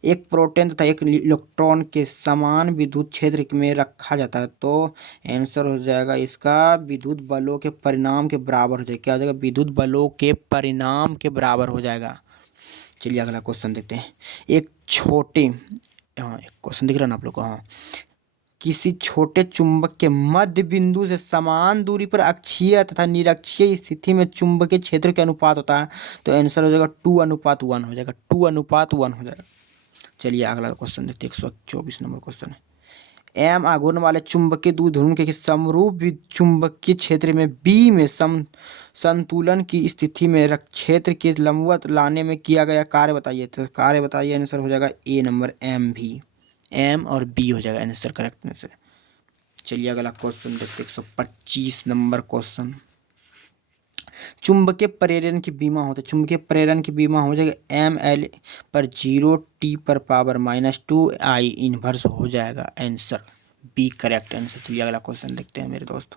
एक प्रोटॉन तथा एक इलेक्ट्रॉन के समान विद्युत क्षेत्र में रखा जाता है, तो आंसर हो जाएगा इसका विद्युत बलों के परिणाम के बराबर हो जाएगा। क्या हो जाएगा, विद्युत बलों के परिणाम के बराबर हो जाएगा। चलिए अगला क्वेश्चन देखते हैं। एक छोटे, हाँ एक क्वेश्चन दिख रहा है ना आप लोग को, हाँ। किसी छोटे चुंबक के मध्य बिंदु से समान दूरी पर अक्षीय तथा निरक्षीय स्थिति में चुंबकीय क्षेत्र के अनुपात होता है। तो आंसर हो जाएगा 2:1 हो जाएगा, 2:1 हो जाएगा। चलिए अगला क्वेश्चन देखते हैं, 124 नंबर क्वेश्चन है। एम आघूर्ण वाले चुंबकीय द्विध्रुव के समरूप चुंबकीय क्षेत्र में बी में संतुलन की स्थिति में क्षेत्र के लंबवत लाने में किया गया कार्य बताइए। तो कार्य बताइए, आंसर हो जाएगा ए नंबर एम भी, एम और बी हो जाएगा आंसर, करेक्ट आंसर। चलिए अगला क्वेश्चन देखते हैं, 125 नंबर क्वेश्चन। चुंबकीय प्रेरण की बीमा होता है, चुंबकीय प्रेरण की बीमा हो जाएगा एम एल पर 0 t⁻⁻2 आई इनवर्स हो जाएगा आंसर बी, करेक्ट आंसर। चलिए अगला क्वेश्चन देखते हैं मेरे दोस्त।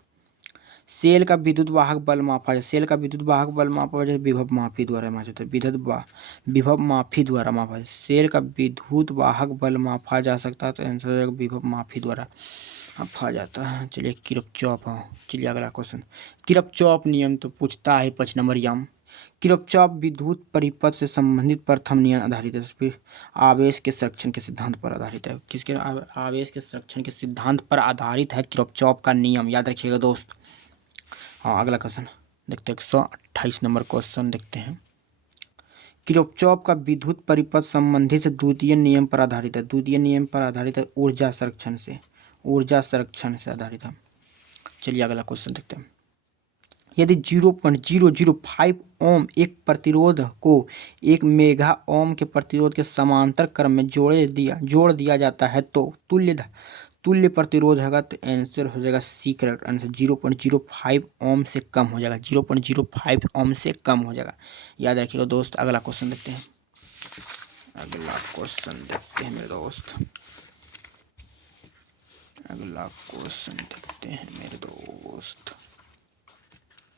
सेल का विद्युत वाहक बल मापा जाए, सेल का विद्युत वाहक बल मापा जाए विभव मापी द्वारा मापा जाता है, विभव मापी द्वारा मापा जाए। सेल का विद्युत वाहक बल मापा जा सकता है, तो आंसर हो जाएगा विभव मापी द्वारा मापा जाता है। चलिए किरचॉफ, हाँ चलिए अगला क्वेश्चन। किरचॉफ नियम तो पूछता है 5 नंबर यम। किरचॉफ विद्युत परिपथ से संबंधित प्रथम नियम आधारित है, फिर आवेश के संरक्षण के सिद्धांत पर आधारित है। किसके आवेश के संरक्षण के सिद्धांत पर आधारित है किरचॉफ का नियम, याद रखिएगा दोस्त। हाँ अगला क्वेश्चन देखते हैं, 128 नंबर क्वेश्चन देखते हैं। किरचॉफ का विद्युत परिपथ संबंधित से द्वितीय नियम पर आधारित है, द्वितीय नियम पर आधारित है ऊर्जा संरक्षण से, ऊर्जा संरक्षण से आधारित है। चलिए अगला क्वेश्चन देखते हैं। यदि 0.005 ओम एक प्रतिरोध को 1 मेगा ओम के प्रतिरोध के समांतर क्रम में जोड़ दिया जाता है तो तुल्य प्रतिरोध होगा, तो आंसर हो जाएगा सी, करेक्ट आंसर 0.05 ओम से कम हो जाएगा, 0.05 ओम से कम हो जाएगा, याद रखिएगा दोस्त। अगला क्वेश्चन देखते हैं, अगला क्वेश्चन देखते हैं मेरे दोस्त, अगला क्वेश्चन देखते हैं मेरे दोस्त।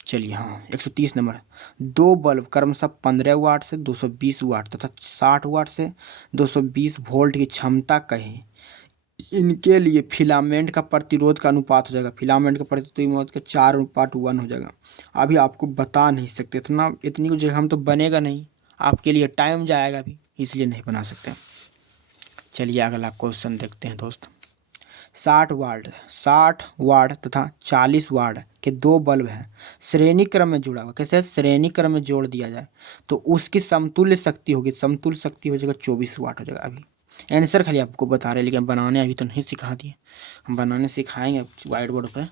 चलिए हाँ 130 नंबर। दो बल्ब क्रमशः 15 वाट से 220 वाट तथा 60 वाट से 220 वोल्ट की क्षमता कहें, इनके लिए फिलामेंट का प्रतिरोध का अनुपात हो जाएगा, फिलामेंट का प्रतिरोध का 4:1 हो जाएगा। अभी आपको बता नहीं सकते, इतनी जगह हम तो बनेगा नहीं, आपके लिए टाइम जाएगा अभी, इसलिए नहीं बना सकते। चलिए अगला क्वेश्चन देखते हैं दोस्त। 60 वाट तथा 40 वाट के दो बल्ब हैं, श्रेणी क्रम में जुड़ा हुआ, कैसे श्रेणी क्रम में जोड़ दिया जाए तो उसकी समतुल्य शक्ति होगी, समतुल्य शक्ति हो जाएगा 24 वाट हो जाएगा। अभी आंसर खाली आपको बता रहे, लेकिन बनाने अभी तो नहीं सिखा दिए, हम बनाने सिखाएंगे व्हाइट बोर्ड पे,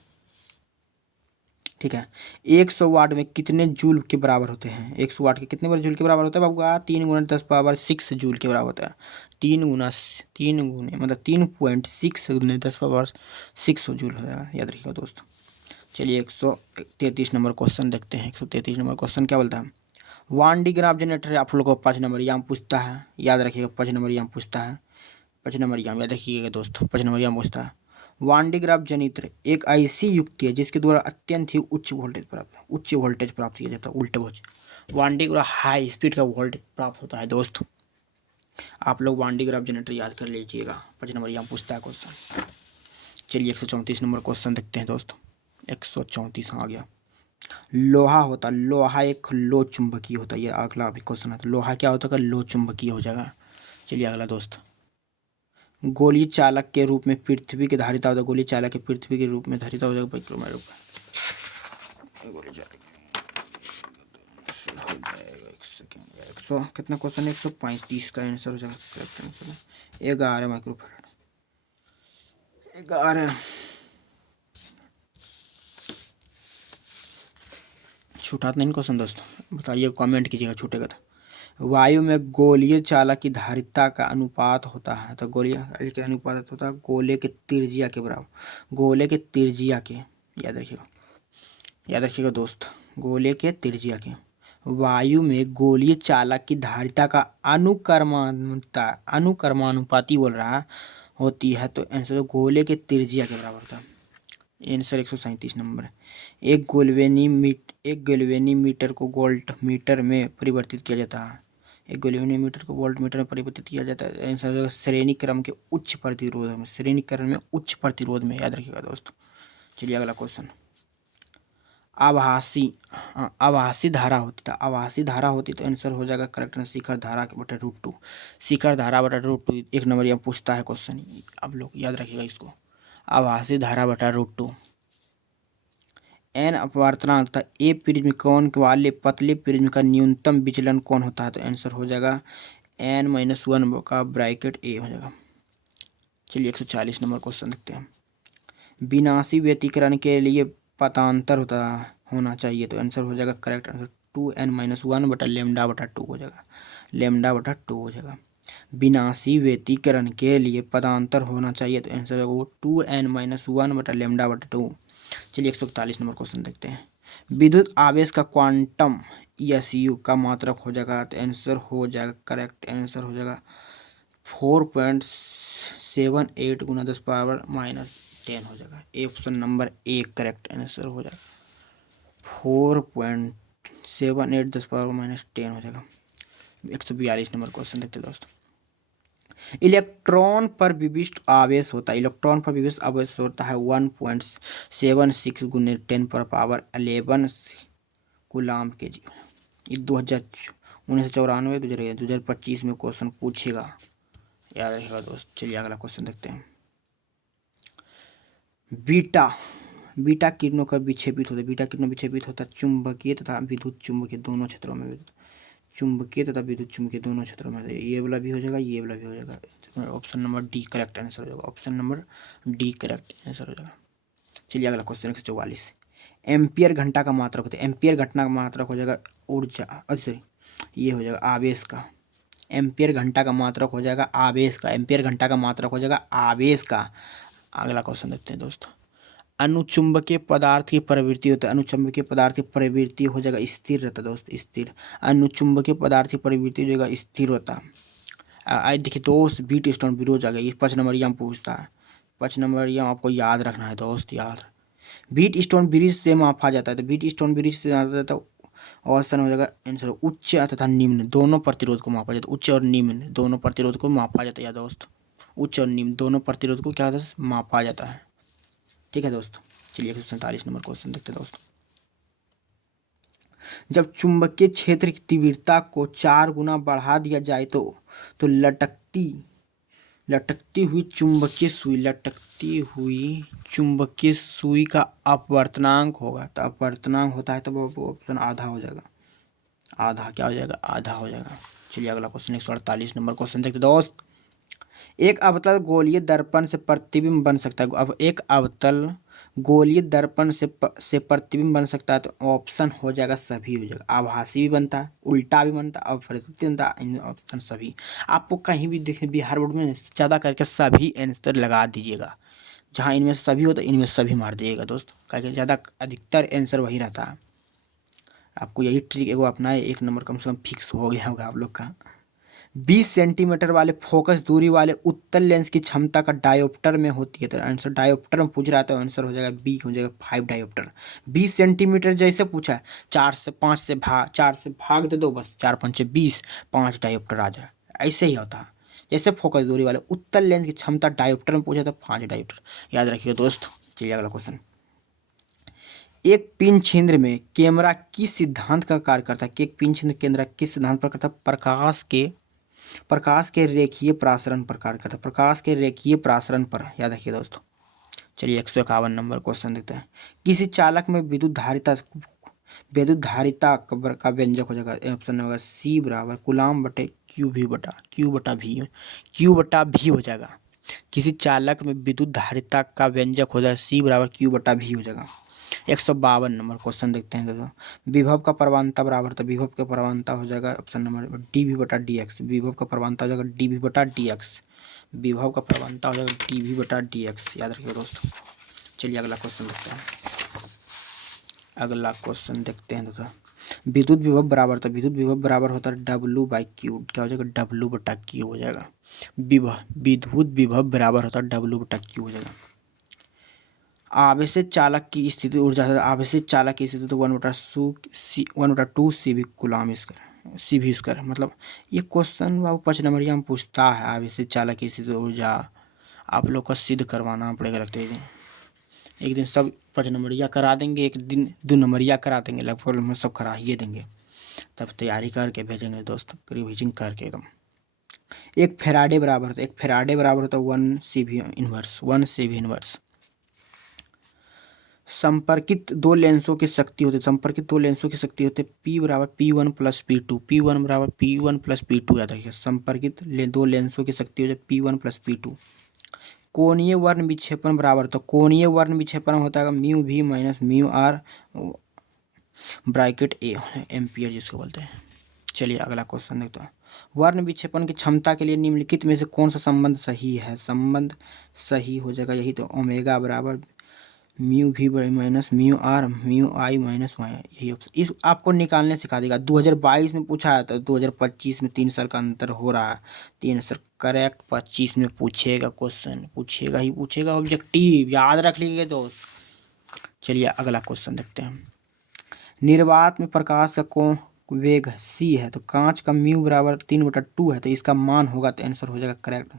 ठीक है। 100 वाट में कितने जूल के बराबर होते हैं, 100 वाट के कितने बार जूल के बराबर होता है बाबू? 3 × 10⁻6 जूल के बराबर होता है, 3 गुने मतलब 3.6 × 10⁻6 जूल हो जाएगा, याद रखिएगा दोस्तों। चलिए 133 नंबर क्वेश्चन देखते हैं। 133 नंबर क्वेश्चन क्या बोलता है? वान डी ग्राफ जनरेटर आप लोग को 5 नंबर याम पूछता है, याद रखिएगा 5 नंबर याम पूछता है, 5 नंबर याम याद रखिएगा दोस्तों, 5 नंबर याम पूछता है। वान डी ग्राफ जनरेटर एक ऐसी युक्ति है जिसके द्वारा अत्यंत ही उच्च वोल्टेज प्राप्त किया जाता है, उल्टे वोल्टेज। वान डी ग्राफ हाई स्पीड का वोल्टेज प्राप्त होता है दोस्तों। आप लोग वान डी ग्राफ जनरेटर याद कर लीजिएगा, 5 नंबर याम पूछता है क्वेश्चन। चलिए 134 नंबर क्वेश्चन देखते हैं दोस्तों। 134 आ गया। लोहा होता, लोहा एक लो चुंबकीय होता है, ये अगला अभी क्वेश्चन है। तो लोहा क्या होता है? लो चुंबकीय हो जाएगा। चलिए अगला दोस्त। गोलीय चालक के रूप में पृथ्वी के धारिता होता है, गोलीय चालक के पृथ्वी के रूप में धारिता हो जाएगा परिक्रमा रूप में। गोलीय चालक हो जाएगा, एक सेकेंड, 100 कितना क्वेश्चन है? 135 का आंसर हो जाएगा, करेक्ट आंसर 11 माइक्रोफैराड, 11। छूटा नहीं क्वेश्चन दोस्तों, बताइए कमेंट कीजिएगा छूटेगा तो। वायु में गोलीय चालक की धारिता का अनुपात होता है, तो गोलीय का अनुपात होता है गोले के त्रिज्या के बराबर, गोले के त्रिज्या के, याद रखिएगा दोस्त, गोले के त्रिज्या के। वायु में गोलीय चालक की धारिता का अनुक्रमानुपाती बोल रहा होती है, तो आंसर गोले के त्रिज्या के बराबर होता है। आंसर 137 नंबर है। एक गैल्वेनीमीटर को वोल्ट मीटर में परिवर्तित किया जाता है, एक गैल्वेनीमीटर को वोल्ट मीटर में परिवर्तित किया जाता है। आंसर श्रेणी क्रम के उच्च प्रतिरोध में, श्रेणी क्रम में उच्च प्रतिरोध में, याद रखिएगा दोस्तों। चलिए अगला क्वेश्चन। आभासी आभासी धारा होती था, आभासी धारा होती तो आंसर हो जाएगा करेक्ट आंसर शिखर धारा के बटे √2। शिखर धारा बटा √2 एक नंबर यहाँ पूछता है क्वेश्चन, आप लोग याद रखिएगा इसको, आभासी धारा बटा √2। एन अपवर्तनांक तथा ए प्रिज्म कोण वाले पतले प्रिज्म का न्यूनतम विचलन कौन होता है, तो आंसर हो जाएगा n-1 का ब्रैकेट ए हो जाएगा। चलिए 140 नंबर क्वेश्चन देखते हैं। विनाशी व्यतिकरण के लिए पथांतर होना चाहिए, तो आंसर हो जाएगा करेक्ट आंसर 2n-1 बटा लेमडा बटा 2 हो जाएगा, लेमडा बटा 2 हो जाएगा। विनाशी व्यतिकरण के लिए पदांतर होना चाहिए, तो आंसर होगा वो 2n-1 बटा लेमडा बटा 2। चलिए 141 नंबर क्वेश्चन देखते हैं। विद्युत आवेश का क्वांटम एसयू का मात्रक हो जाएगा, तो आंसर हो जाएगा करेक्ट आंसर हो जाएगा 4.78 गुना 10⁻⁻10 हो जाएगा। Option number A correct answer हो जाएगा 4.78 10⁻⁻10 हो जाएगा। 142 नंबर क्वेश्चन देखते दोस्तों। इलेक्ट्रॉन पर विशिष्ट आवेश होता है, इलेक्ट्रॉन पर विशिष्ट आवेश होता है 1.76 गुने 10⁻11 कूलाम के जी। ये 1994 2025 में क्वेश्चन पूछेगा, याद रखिएगा दोस्त। चलिए अगला क्वेश्चन देखते हैं। बीटा किरणों का विक्षेपित होता है, बीटा किरणों विक्षेपित होता है चुंबकीय तथा विद्युत चुंबकीय दोनों क्षेत्रों में, चुंबकीय तथा विद्युत चुंबकीय दोनों क्षेत्रों में। ये वाला भी हो जाएगा, ये वाला भी हो जाएगा। Option number D correct answer हो जाएगा, option number D correct answer हो जाएगा। चलिए अगला क्वेश्चन 144। एम्पियर घंटा का मात्रक होता है, एम्पियर घंटा का मात्रक हो जाएगा ऊर्जा, सॉरी ये हो जाएगा आवेश का। एम्पियर घंटा का मात्रक हो जाएगा आवेश का, एम्पियर घंटा का मात्रक हो जाएगा आवेश का। अगला क्वेश्चन देखते हैं दोस्तों। अनुचुंबकीय पदार्थ की प्रवृत्ति होता है, अनुचुंबकीय पदार्थ की प्रवृत्ति हो जाएगा स्थिर रहता है दोस्त, स्थिर। अनुचुंबकीय पदार्थ की प्रवृत्ति हो जाएगा स्थिर होता। आज देखिए दोस्त बीट स्टोन ब्रिज आ गया, ये 5 नंबर यहाँ पूछता है, 5 नंबर यहाँ आपको याद रखना है दोस्त, याद। बीट स्टोन ब्रिज से मापा जाता है, तो बीट स्टोन ब्रिज से आता है तो ऑप्शन हो जाएगा आंसर उच्च तथा निम्न दोनों प्रतिरोध को मापा जाता है, उच्च और निम्न दोनों प्रतिरोध को मापा जाता है या दोस्त, उच्च और निम्न दोनों प्रतिरोध को क्या होता है मापा जाता है। ठीक है दोस्तों। चलिए 147 नंबर क्वेश्चन देखते हैं दोस्तों। जब चुंबकीय क्षेत्र की तीव्रता को 4 गुना बढ़ा दिया जाए तो लटकती हुई चुंबकीय सुई का अपवर्तनांक होगा, तो अपवर्तनांक होता है तो वो ऑप्शन आधा हो जाएगा, आधा क्या हो जाएगा, आधा हो जाएगा। चलिए अगला क्वेश्चन 148 नंबर क्वेश्चन देखते दोस्त। एक अवतल गोलीय दर्पण से प्रतिबिंब बन सकता है, अब एक अवतल गोलीय दर्पण से प्रतिबिंब बन सकता है, तो ऑप्शन हो जाएगा सभी हो जाएगा। आभासी भी बनता है, उल्टा भी बनता है, अपरिवर्तित बनता है, ऑप्शन सभी। आपको कहीं भी देखे बिहार बोर्ड में ज़्यादा करके सभी आंसर लगा दीजिएगा, जहाँ इनमें सभी हो तो इनमें सभी मार दीजिएगा दोस्त, क्योंकि ज़्यादा अधिकतर आंसर वही रहता है। आपको यही ट्रिक एगो अपनाए, 1 नंबर कम से कम फिक्स हो गया होगा आप लोग का। 20 सेंटीमीटर वाले फोकस दूरी वाले उत्तल लेंस की क्षमता का डायोप्टर में होती है, तो आंसर डायोप्टर में पूछ रहा है तो आंसर हो जाएगा बी हो जाएगा 5 डायोप्टर। 20 सेंटीमीटर जैसे पूछा है 4 से भाग दे दो बस, 4 5 20, 5 डायोप्टर आ जाए, ऐसे ही होता है। जैसे फोकस दूरी वाले उत्तल लेंस की क्षमता डायोप्टर में पूछा था 5 डायोप्टर, याद रखिए दोस्त। चलिए अगला क्वेश्चन। एक पिन छिद्र में कैमरा किस सिद्धांत का कार्य करता है, एक पिन छिद्र केंद्र किस सिद्धांत पर करता है, प्रकाश के रेखीय प्रसारण पर कार्य करता है, प्रकाश के रेखीय प्रसारण पर, याद रखिए दोस्तों। चलिए 151 नंबर क्वेश्चन देखते हैं। किसी चालक में विद्युत धारिता का व्यंजक हो जाएगा, ऑप्शन होगा सी बराबर कूलाम बटे क्यू बटा भी हो जाएगा। किसी चालक में विद्युत धारिता का व्यंजक हो जाएगा सी बराबर क्यू बटा भी हो जाएगा। 152 नंबर क्वेश्चन देखते हैं दोस्तों। विभव का प्रवणता बराबर, तो विभव का प्रवणता हो जाएगा ऑप्शन नंबर डी वी बटा डी एक्स, विभव का प्रवणता हो जाएगा डी वी बटा डी एक्स, विभव का प्रवणता हो जाएगा डी वी बटा डी एक्स, याद रखिए दोस्तों। चलिए अगला क्वेश्चन देखते हैं। अगला क्वेश्चन देखते हैं दोस्तों। विद्युत विभव बराबर, तो विद्युत विभव बराबर होता है W बाई क्यू, क्या हो जाएगा W बटा क्यू हो जाएगा। विद्युत विभव बराबर होता है W बटा क्यू हो जाएगा। आवेशित चालक की स्थिति ऊर्जा, आवेशित चालक की स्थिति तो 1/2 C V coulomb square, C V square. मतलब ये क्वेश्चन बाबू 5 नंबर में पूछता है, आवेशित चालक की स्थिति ऊर्जा आप लोग को सिद्ध करवाना पड़ेगा लगता है। एक दिन सब 5 नंबरिया करा देंगे, एक दिन 2 नंबरिया करा देंगे, लगभग हम सब करा ही देंगे। तब तैयारी करके भेजेंगे दोस्त, रिविजन करके एकदम। एक फेराडे बराबर होता है, एक फेराडे बराबर होता है 1 CV इनवर्स, 1 CV इनवर्स। संपर्कित दो लेंसों की शक्ति होती है, संपर्कित दो लेंसों की शक्ति होती है P बराबर P1 प्लस P2, P1 बराबर P1 प्लस P2, याद रखिए। संपर्कित दो लेंसों की शक्ति होती है P1 प्लस P2। कोणीय वर्ण विक्षेपण बराबर, तो कोणीय वर्ण विक्षेपण होता है म्यू भी minus mu r bracket A, ampere जिसको बोलते हैं। चलिए अगला क्वेश्चन देखते हैं। वर्ण विक्षेपण की क्षमता के लिए निम्नलिखित में से कौन सा संबंध सही है? संबंध सही हो जाएगा यही तो, ओमेगा बराबर म्यू भी minus mu r mu i minus y, यही ऑप्शन। इस आपको निकालने सिखा देगा। 2022 में पूछा है तो 2025 में 3 साल का अंतर हो रहा है। 3 साल करेक्ट, 25 में पूछेगा क्वेश्चन, पूछेगा ही पूछेगा, ऑब्जेक्टिव याद रख लीजिए दोस्त। चलिए अगला क्वेश्चन देखते हैं। निर्वात में प्रकाश का कोण वेग c है, तो कांच का म्यू बराबर 3/2 है, तो इसका मान होगा, तो आंसर हो जाएगा करेक्ट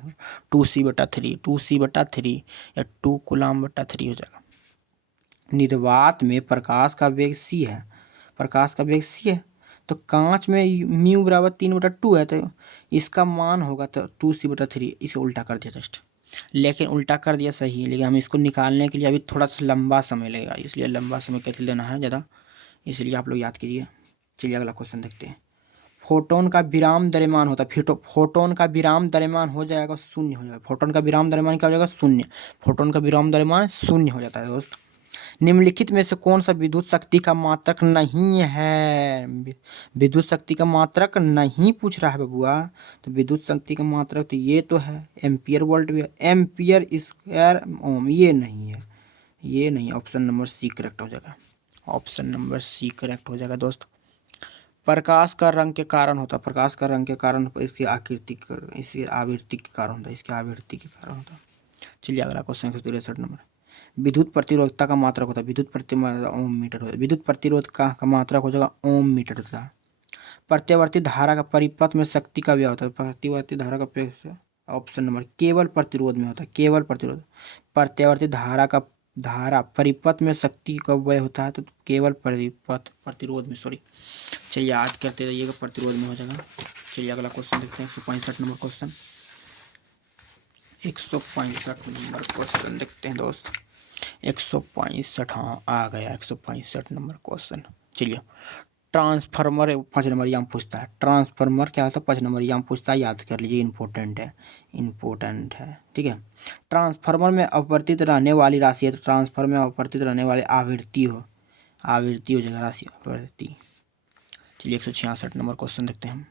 2c/3, 2c/3 या 2 कूलम्ब/3 हो जाएगा। निर्वात में प्रकाश का वेग c है, प्रकाश का वेग c है, तो कांच में म्यू बराबर 3/2 है, तो इसका मान होगा तो 2c/3। इसे उल्टा कर दिया जस्ट, लेकिन उल्टा कर दिया सही, लेकिन हम इसको निकालने के लिए अभी थोड़ा सा लंबा समय लगेगा, इसलिए लंबा समय कैसे लेना है ज़्यादा, इसलिए आप लोग याद कीजिए। चलिए अगला क्वेश्चन देखते हैं। फोटोन का विराम द्रव्यमान होता है, फोटोन का विराम द्रव्यमान हो जाएगा शून्य हो जाएगा। फोटोन का विराम द्रव्यमान क्या हो जाएगा? शून्य। फोटोन का विराम द्रव्यमान शून्य हो जाता है दोस्त। निम्नलिखित में से कौन सा विद्युत शक्ति का मात्रक नहीं है? विद्युत शक्ति का मात्रक नहीं पूछ रहा है बबुआ, तो विद्युत शक्ति का मात्रक तो ये तो है एम्पियर वोल्ट, एम्पियर स्क्वायर ओम, ये नहीं है, ये नहीं। ऑप्शन नंबर सी करेक्ट हो जाएगा, ऑप्शन नंबर सी करेक्ट हो जाएगा दोस्त। प्रकाश का रंग के कारण होता है, प्रकाश का रंग के कारण इसकी आकृति, इसकी आवृत्ति के कारण होता है, इसकी आवृत्ति के कारण होता है। चलिए अगला क्वेश्चन 163 नंबर। विद्युत प्रतिरोधकता का मात्रक होता है, विद्युत प्रतिरोध ओम मीटर होता है, विद्युत प्रतिरोध का मात्रक हो जाएगा ओम मीटर होता है। प्रत्यावर्ती धारा का परिपथ में शक्ति का व्यय होता है, प्रत्यावर्ती धारा का ऑप्शन नंबर केवल प्रतिरोध में होता है, केवल प्रतिरोध। प्रत्यावर्ती धारा परिपथ में शक्ति का व्यय होता है, तो केवल परिपथ प्रतिरोध में, सॉरी। चलिए याद करते रहिएगा, प्रतिरोध में हो जाएगा। चलिए अगला क्वेश्चन देखते हैं 165 नंबर क्वेश्चन, 165 नंबर क्वेश्चन देखते हैं दोस्त। 165, हाँ आ गया 165 नंबर क्वेश्चन। चलिए ट्रांसफार्मर 5 नंबर यहाँ पूछता है, ट्रांसफार्मर क्या होता है 5 नंबर यहाँ पूछता है, याद कर लीजिए, इंपॉर्टेंट है, इंपॉर्टेंट है, ठीक है। ट्रांसफार्मर में अपवर्तित रहने वाली राशि है, तो ट्रांसफार्मर में अपवर्तित रहने वाली आवृत्ति हो जाएगा, राशि आवृत्ति। चलिए 166 नंबर क्वेश्चन देखते हैं हम।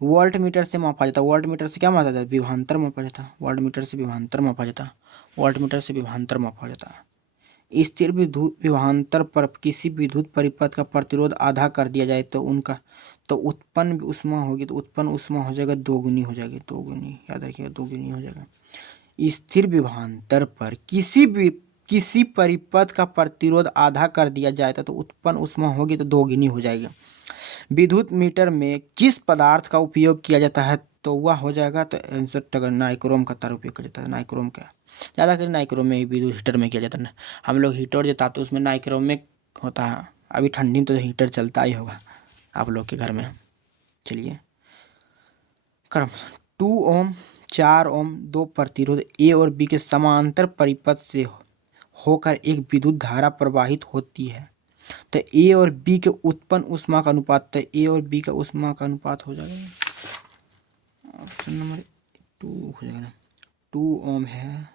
वोल्ट मीटर से मापा जाता है, वोल्ट मीटर से क्या मापा जाता है? विभवांतर मापा जाता है, वोल्ट मीटर से विभवांतर मापा जाता है, वोल्ट मीटर से विभवांतर मापा जाता है। स्थिर विद्युत विभवांतर पर किसी विद्युत परिपथ का प्रतिरोध आधा कर दिया जाए तो उनका तो उत्पन्न ऊष्मा होगी, तो उत्पन्न ऊष्मा हो जाएगा दोगुनी हो जाएगी, दोगुनी, याद रखिएगा दोगुनी हो जाएगा। स्थिर विभवांतर पर किसी परिपथ का प्रतिरोध आधा कर दिया जाए तो उत्पन्न ऊष्मा होगी तो दोगुनी हो जाएगी। विद्युत मीटर में किस पदार्थ का उपयोग किया जाता है? तो वह हो जाएगा, तो आंसर नाइक्रोम का तार उपयोग किया जाता है, नाइक्रोम का ज़्यादा कर नाइक्रोम में ही विद्युत हीटर में किया जाता है। हम लोग हीटर जो तापते उसमें नाइक्रोम में होता है। अभी ठंडी में तो हीटर चलता ही होगा आप लोग के घर में। चलिए क्रम 2 ओम 4 ओम दो प्रतिरोध ए और बी के समांतर परिपथ से होकर एक विद्युत धारा प्रवाहित होती है, तो ए और बी के उत्पन्न ऊष्मा का अनुपात, तो ए और बी का ऊष्मा का अनुपात हो जाएगा ऑप्शन नंबर 2 हो जाएगा ना। 2 ओम है,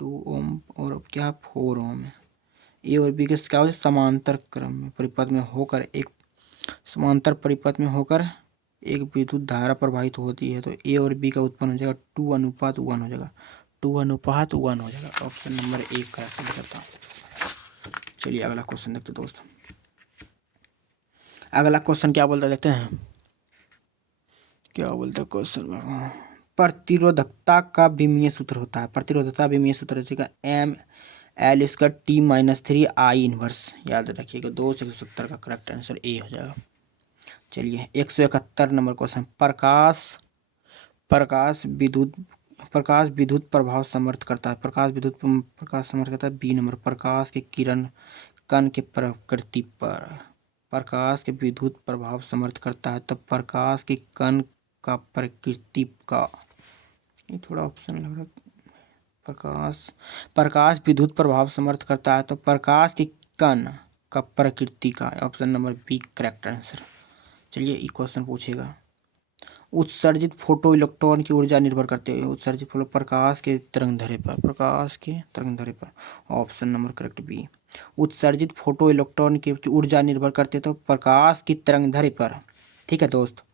2 ओम और क्या 4 ओम है। ए और बी के क्या होता है? समांतर क्रम में परिपथ में होकर एक समांतर परिपथ में होकर एक विद्युत धारा प्रवाहित होती है, तो ए और बी का उत्पन्न हो जाएगा 2:1 हो जाएगा, 2:1 हो जाएगा। ऑप्शन नंबर 1 का आंसर करता हूँ। चलिए अगला क्वेश्चन देखते दोस्त। अगला क्वेश्चन क्या बोलता देखते हैं, क्या बोलता है क्वेश्चन। प्रतिरोधकता का विमीय सूत्र होता है, प्रतिरोधकता विमीय सूत्र हो एम एल इसका T-3 आई इनवर्स, याद रखिएगा। 2 से 170 का करेक्ट आंसर ए हो जाएगा। चलिए 171 नंबर क्वेश्चन। प्रकाश विद्युत प्रकाश विद्युत प्रभाव समर्थ करता है, प्रकाश समर्थ करता है। बी नंबर, प्रकाश के किरण कण के प्रकृति पर, प्रकाश के विद्युत प्रभाव समर्थ करता है तो प्रकाश के कण का प्रकृति का, ये थोड़ा ऑप्शन लग रहा है। प्रकाश विद्युत प्रभाव समर्थ करता है तो प्रकाश के कण का प्रकृति का, option number B correct answer. चलिए ये क्वेश्चन पूछेगा, उत्सर्जित फोटो इलेक्ट्रॉन की ऊर्जा निर्भर करते हैं, उत्सर्जित फोटो प्रकाश के तरंगदैर्घ्य पर, प्रकाश के तरंगदैर्घ्य पर, ऑप्शन नंबर करेक्ट बी। उत्सर्जित फोटो इलेक्ट्रॉन की ऊर्जा निर्भर करते तो प्रकाश की तरंगदैर्घ्य पर। ठीक है दोस्त,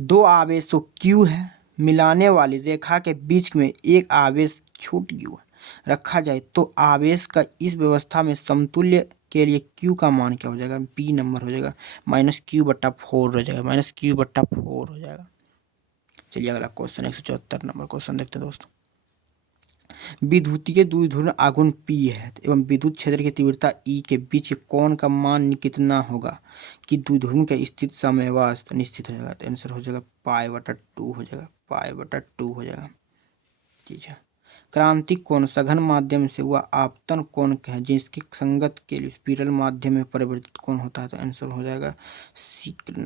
दो आवेशों Q है, मिलाने वाली रेखा के बीच में एक आवेश छूट Q रखा जाए तो आवेश का इस व्यवस्था में समतुल्य के लिए Q का मान क्या हो जाएगा? बी नंबर हो जाएगा -Q/4 हो जाएगा, -Q/4 हो जाएगा। चलिए अगला क्वेश्चन 174 नंबर क्वेश्चन देखते हैं दोस्तों। विद्युतीय द्विध्रुव आघूर्ण P है एवं विद्युत क्षेत्र की तीव्रता E के बीच के कोण का मान कितना होगा कि द्विध्रुव के स्थित समयवास निश्चित हो जाएगा? तो आंसर हो जाएगा π/2 हो जाएगा, π/2 हो जाएगा। ठीक है, क्रांतिक कोण सघन माध्यम से वह आपतन कोण है जिसकी संगत के लिए स्पिरल माध्यम में परिवर्तित कोण होता है, तो आंसर हो जाएगा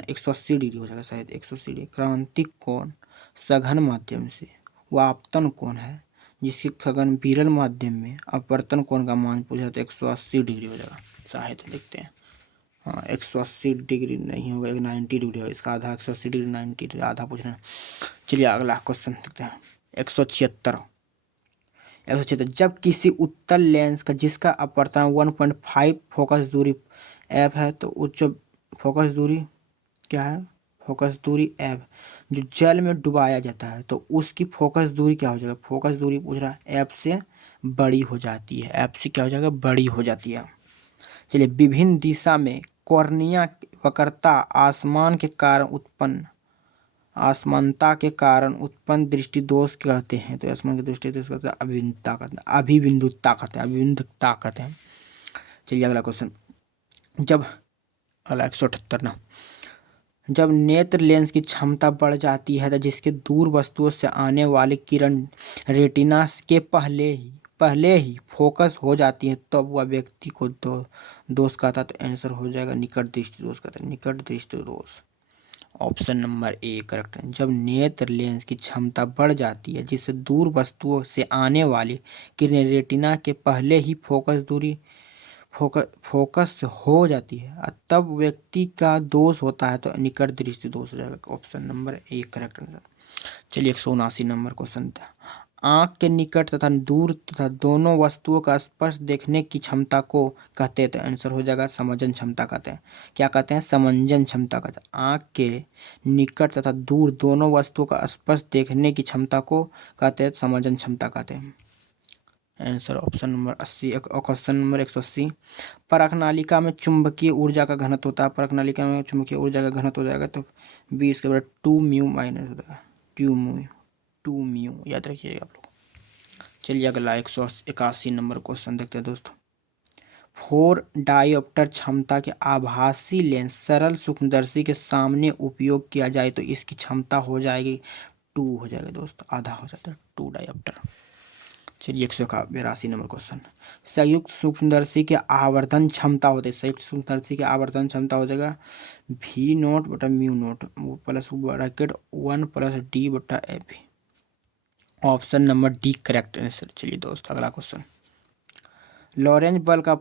180 डिग्री हो जाएगा, शायद 180 डिग्री। क्रांतिक कोण सघन माध्यम से वह आपतन कोण है जिसके सघन विरल माध्यम में अपवर्तन कोण का मान पूछा तो 180 डिग्री हो जाएगा, शायद देखते हैं। हाँ 180 डिग्री नहीं होगा, 90 डिग्री होगा, इसका आधा 180 डिग्री 90 डिग्री आधा पूछना। चलिए अगला क्वेश्चन देखते हैं 176। जब किसी उत्तल लेंस का जिसका अपवर्तन 1.5 फोकस दूरी f है तो उच्च फोकस दूरी क्या है? फोकस दूरी f जो जल में डुबाया जाता है तो उसकी फोकस दूरी क्या हो जाएगा? फोकस दूरी पूछ रहा है, f से बड़ी हो जाती है, f से क्या हो जाएगा? बड़ी हो जाती है। चलिए, विभिन्न दिशा में कॉर्निया वक्रता असमानता के कारण उत्पन्न दृष्टि दोष कहते हैं, तो आसमान की दृष्टि दोष कहते हैं अभिविन्दुता कहते हैं। चलिए अगला क्वेश्चन, जब अगला 178 ना, जब नेत्र लेंस की क्षमता बढ़ जाती है तो जिसके दूर वस्तुओं से आने वाली किरण रेटिना के पहले ही फोकस हो जाती है तब तो वह व्यक्ति को दोष कहता है, तो आंसर हो जाएगा निकट दृष्टि दोष कहते हैं, निकट दृष्टि दोष, ऑप्शन नंबर ए करेक्ट है। जब नेत्र लेंस की क्षमता बढ़ जाती है जिससे दूर वस्तुओं से आने वाली किरणें रेटिना के पहले ही फोकस हो जाती है तब व्यक्ति का दोष होता है, तो निकट दृष्टि दोष हो जाएगा, option number A correct answer. चलिए 179 नंबर क्वेश्चन था, आँख के निकट तथा दूर तथा दोनों वस्तुओं का स्पष्ट देखने की क्षमता को कहते हैं, तो आंसर हो जाएगा समंजन क्षमता कहते हैं। क्या कहते हैं? समंजन क्षमता कहते हैं। आँख के निकट तथा दूर दोनों वस्तुओं का स्पष्ट देखने की क्षमता को कहते हैं समंजन क्षमता कहते हैं। Answer option number 80। Question number 180, परख नालिका में चुंबकीय ऊर्जा का घनत्व होता है, परख नालिका में चुंबकीय ऊर्जा का घनत्व हो जाएगा तो 20 के बराबर 2 म्यू माइनस हो जाएगा, 2 म्यू याद रखिएगा आप लोग। चलिए अगला 181 नंबर क्वेश्चन देखते हैं दोस्तों। 4 डायोप्टर क्षमता के आभासी लेंस सरल सूक्ष्मदर्शी के सामने उपयोग किया जाए तो इसकी क्षमता हो जाएगी 2 हो जाएगा दोस्तों, आधा हो जाता है 2 डायोप्टर। चलिए 182 नंबर क्वेश्चन, संयुक्त सूक्ष्मदर्शी के आवर्धन क्षमता होती है, संयुक्त सूक्ष्मदर्शी के आवर्धन क्षमता हो जाएगा V0/μ0 plus bracket 1 + D/f, option number D correct answer. चलिए दोस्त अगला क्वेश्चन, लॉरेंज बल का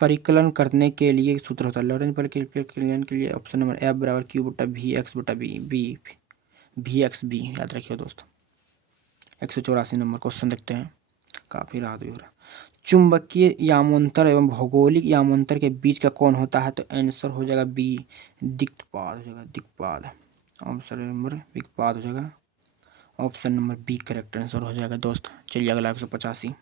परिकलन करने के लिए सूत्र होता है, लॉरेंज बल के परिकलन के लिए option number F = Q/Vx/b Vx/b याद रखिए दोस्तों। 184 नंबर क्वेश्चन देखते हैं, काफ़ी राहत भी हो रहा है। चुंबकीय यामोंतर एवं भौगोलिक यामोंतर के बीच का कोण होता है, तो आंसर हो जाएगा बी दिक्पात हो जाएगा, दिक्पात, ऑप्शन नंबर दिक्पात हो जाएगा, option number B correct answer हो जाएगा दोस्त। चलिए अगला 185,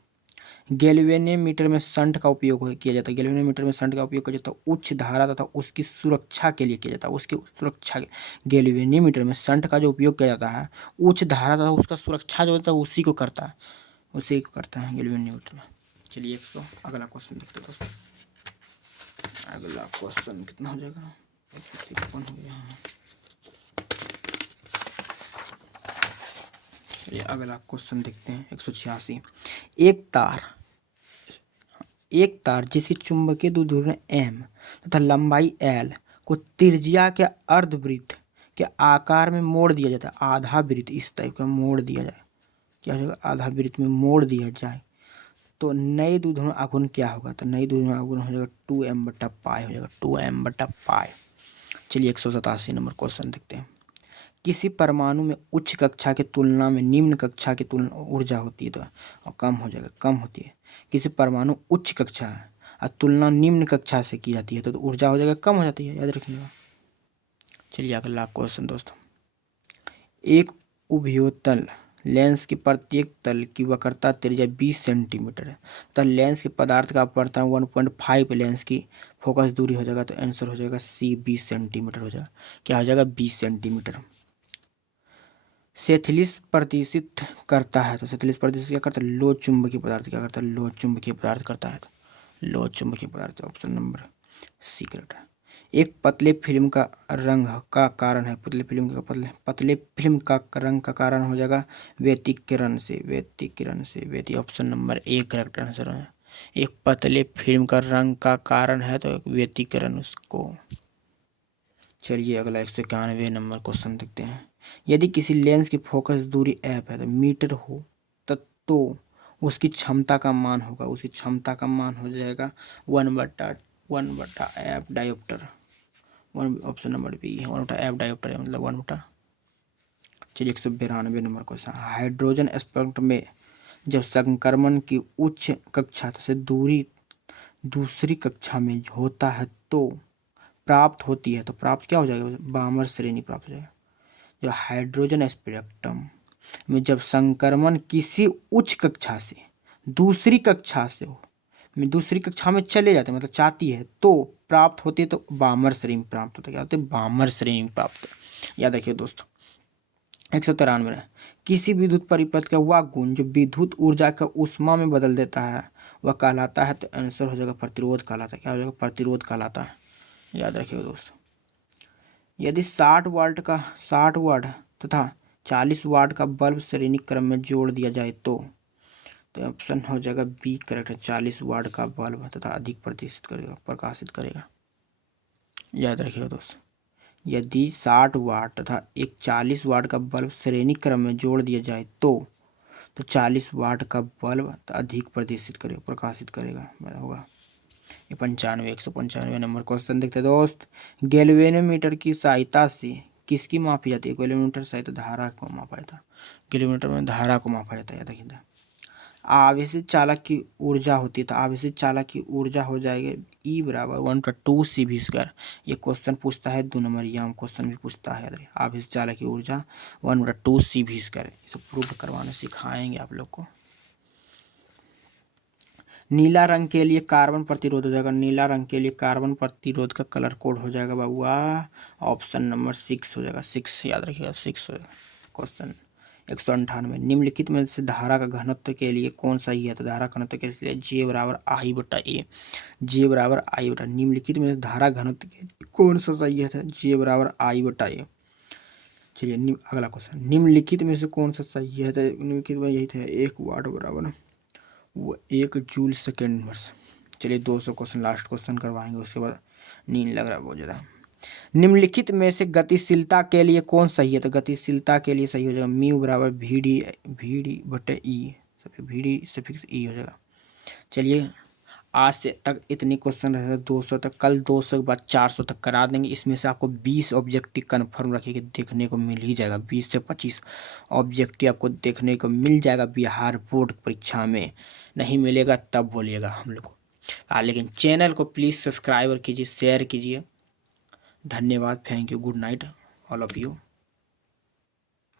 गैल्वेनोमीटर में शंट का उपयोग किया जाता है, गैल्वेनोमीटर में शंट का उपयोग किया जाता है उच्च धारा तथा उसकी सुरक्षा के लिए किया जाता है, उसकी सुरक्षा गैल्वेनोमीटर में शंट का जो उपयोग किया जाता है उच्च धारा तथा उसका सुरक्षा जो होता है उसी को करता है गैल्वेनोमीटर में। चलिए अगला क्वेश्चन देखते हैं दोस्तों, अगला क्वेश्चन कितना हो जाएगा? 153 हो गया। चलिए अगला क्वेश्चन देखते हैं 186। एक तार जिसकी चुंबकीय द्विध्रुव m तथा लंबाई l को त्रिज्या के अर्धवृत्त के आकार में मोड़ दिया जाता है। आधा वृत्त इस टाइप का मोड़ दिया जाए, क्या हो जाएगा, आधा वृत्त में मोड़ दिया जाए तो नए द्विध्रुव आघूर्ण क्या होगा, तो नई द्विध्रुव आघूर्ण हो जाएगा 2m/π हो जाएगा, 2m/π। चलिए 187 नंबर क्वेश्चन देखते हैं। किसी परमाणु में उच्च कक्षा की तुलना में निम्न कक्षा की तुलना ऊर्जा होती है तो और कम हो जाएगा, कम होती है। किसी परमाणु उच्च कक्षा है और तुलना निम्न कक्षा से की जाती है तो ऊर्जा हो जाएगा, कम हो जाती है, याद रखिएगा। चलिए अगला क्वेश्चन दोस्तों। एक उभयोतल लेंस की प्रत्येक तल की वक्रता त्रिज्या 20 सेंटीमीटर है तथा लेंस के पदार्थ का अपवर्तन 1.5 लेंस की फोकस दूरी हो जाएगा तो आंसर हो जाएगा सी 20 सेंटीमीटर हो जाएगा, क्या हो जाएगा 20 सेंटीमीटर। सेथिलिस प्रदर्शित करता है तो सेथिलिस प्रदर्शित क्या करता है, लो चुंबकीय पदार्थ क्या करता है, लो चुंबकीय पदार्थ करता है, लो चुंबकीय पदार्थ, ऑप्शन नंबर सी करेक्ट है। एक पतले फिल्म का रंग का कारण है, पतले फिल्म का रंग का कारण हो जाएगा व्यतिकरण से, option number A correct answer है। एक पतले फिल्म का रंग का कारण है तो व्यतिकरण उसको। चलिए अगला 191 नंबर क्वेश्चन देखते हैं। यदि किसी लेंस की फोकस दूरी f है तो मीटर हो तो उसकी क्षमता का मान होगा, उसकी क्षमता का मान हो जाएगा 1/f dioptre, option number B है, 1/f डायोप्टर है मतलब 1/। चलिए 192 नंबर क्वेश्चन। हाइड्रोजन स्पेक्ट्रम में जब संक्रमण की उच्च कक्षा से दूरी दूसरी कक्षा में होता है तो प्राप्त होती है तो प्राप्त क्या हो जाएगा, बामर श्रेणी प्राप्त हो जाएगा। जो हाइड्रोजन स्पेक्ट्रम में जब संक्रमण किसी उच्च कक्षा से दूसरी कक्षा से हो, में दूसरी कक्षा में चले जाते मतलब चाहती है तो प्राप्त होती है तो बामर श्रेणी प्राप्त होता है, क्या होता है, बामर श्रेणी प्राप्त। याद रखिए दोस्तों। 193 किसी विद्युत परिपथ का वह गुण जो विद्युत ऊर्जा का ऊष्मा में बदल देता है वह कहलाता है तो आंसर हो जाएगा प्रतिरोध कहलाता है, क्या हो जाएगा, प्रतिरोध कहलाता है। याद रखिएगा दोस्तों। यदि 60 वाट तथा 40 वाट का बल्ब श्रेणी क्रम में जोड़ दिया जाए तो ऑप्शन हो जाएगा बी करेक्ट है, 40 वाट का बल्ब तथा अधिक प्रकाशित करेगा। याद रखिएगा दोस्तों। यदि 60 वाट तथा एक 40 वाट का बल्ब श्रेणी क्रम में जोड़ दिया जाए तो 40 वाट का बल्ब अधिक प्रकाशित करेगा होगा। ये 195 नंबर क्वेश्चन देखते हैं दोस्त। गैल्वेनोमीटर की सहायता से किसकी मापी जाती है, गैल्वेनोमीटर सहायता धारा को मापा जाता है, गैल्वेनोमीटर में धारा को मापा जाता है। याद रखिए। आवेशित चालक की ऊर्जा होती है तो आवेशित चालक की ऊर्जा हो जाएगी E बराबर 1/2 CV²। ये क्वेश्चन पूछता है 2 नंबर, यह क्वेश्चन भी पूछता है। आवेशित चालक की ऊर्जा 1/2 CV²। इसे प्रूव करवाना सिखाएंगे आप लोग को। नीला रंग के लिए कार्बन प्रतिरोध हो जाएगा, नीला रंग के लिए कार्बन प्रतिरोध का कलर कोड हो जाएगा बाबुआ, ऑप्शन नंबर 6 हो जाएगा, 6 याद रखिएगा, 6 हो जाएगा क्वेश्चन। 198 निम्नलिखित में से धारा का घनत्व के लिए कौन सही है तो धारा घनत्व के लिए J बराबर I बटा A, J बराबर I बटा। निम्नलिखित में से धारा घनत्व के लिए कौन सा सही है तो J बराबर I बटा A। चलिए अगला क्वेश्चन। निम्नलिखित में से कौन सा सही है तो निम्नलिखित में यही था 1 वाट बराबर वो 1 जूल सेकेंड इनवर्स। चलिए 200 क्वेश्चन लास्ट क्वेश्चन करवाएंगे, उसके बाद नींद लग रहा है बहुत ज़्यादा। निम्नलिखित में से गतिशीलता के लिए कौन सही है तो गतिशीलता के लिए सही हो जाएगा म्यू बराबर VD बटे ई, VD सफिक्स ई हो जाएगा। चलिए आज से तक इतनी क्वेश्चन रहे 200 तक, कल 200 के बाद 400 तक करा देंगे। इसमें से आपको 20 ऑब्जेक्टिव कन्फर्म रखिए कि देखने को मिल ही जाएगा, 20 से 25 ऑब्जेक्टिव आपको देखने को मिल जाएगा बिहार बोर्ड परीक्षा में। नहीं मिलेगा तब बोलिएगा हम लोग को। लेकिन चैनल को प्लीज़ सब्सक्राइब कीजिए, शेयर कीजिए। धन्यवाद, thank you, good night all of you.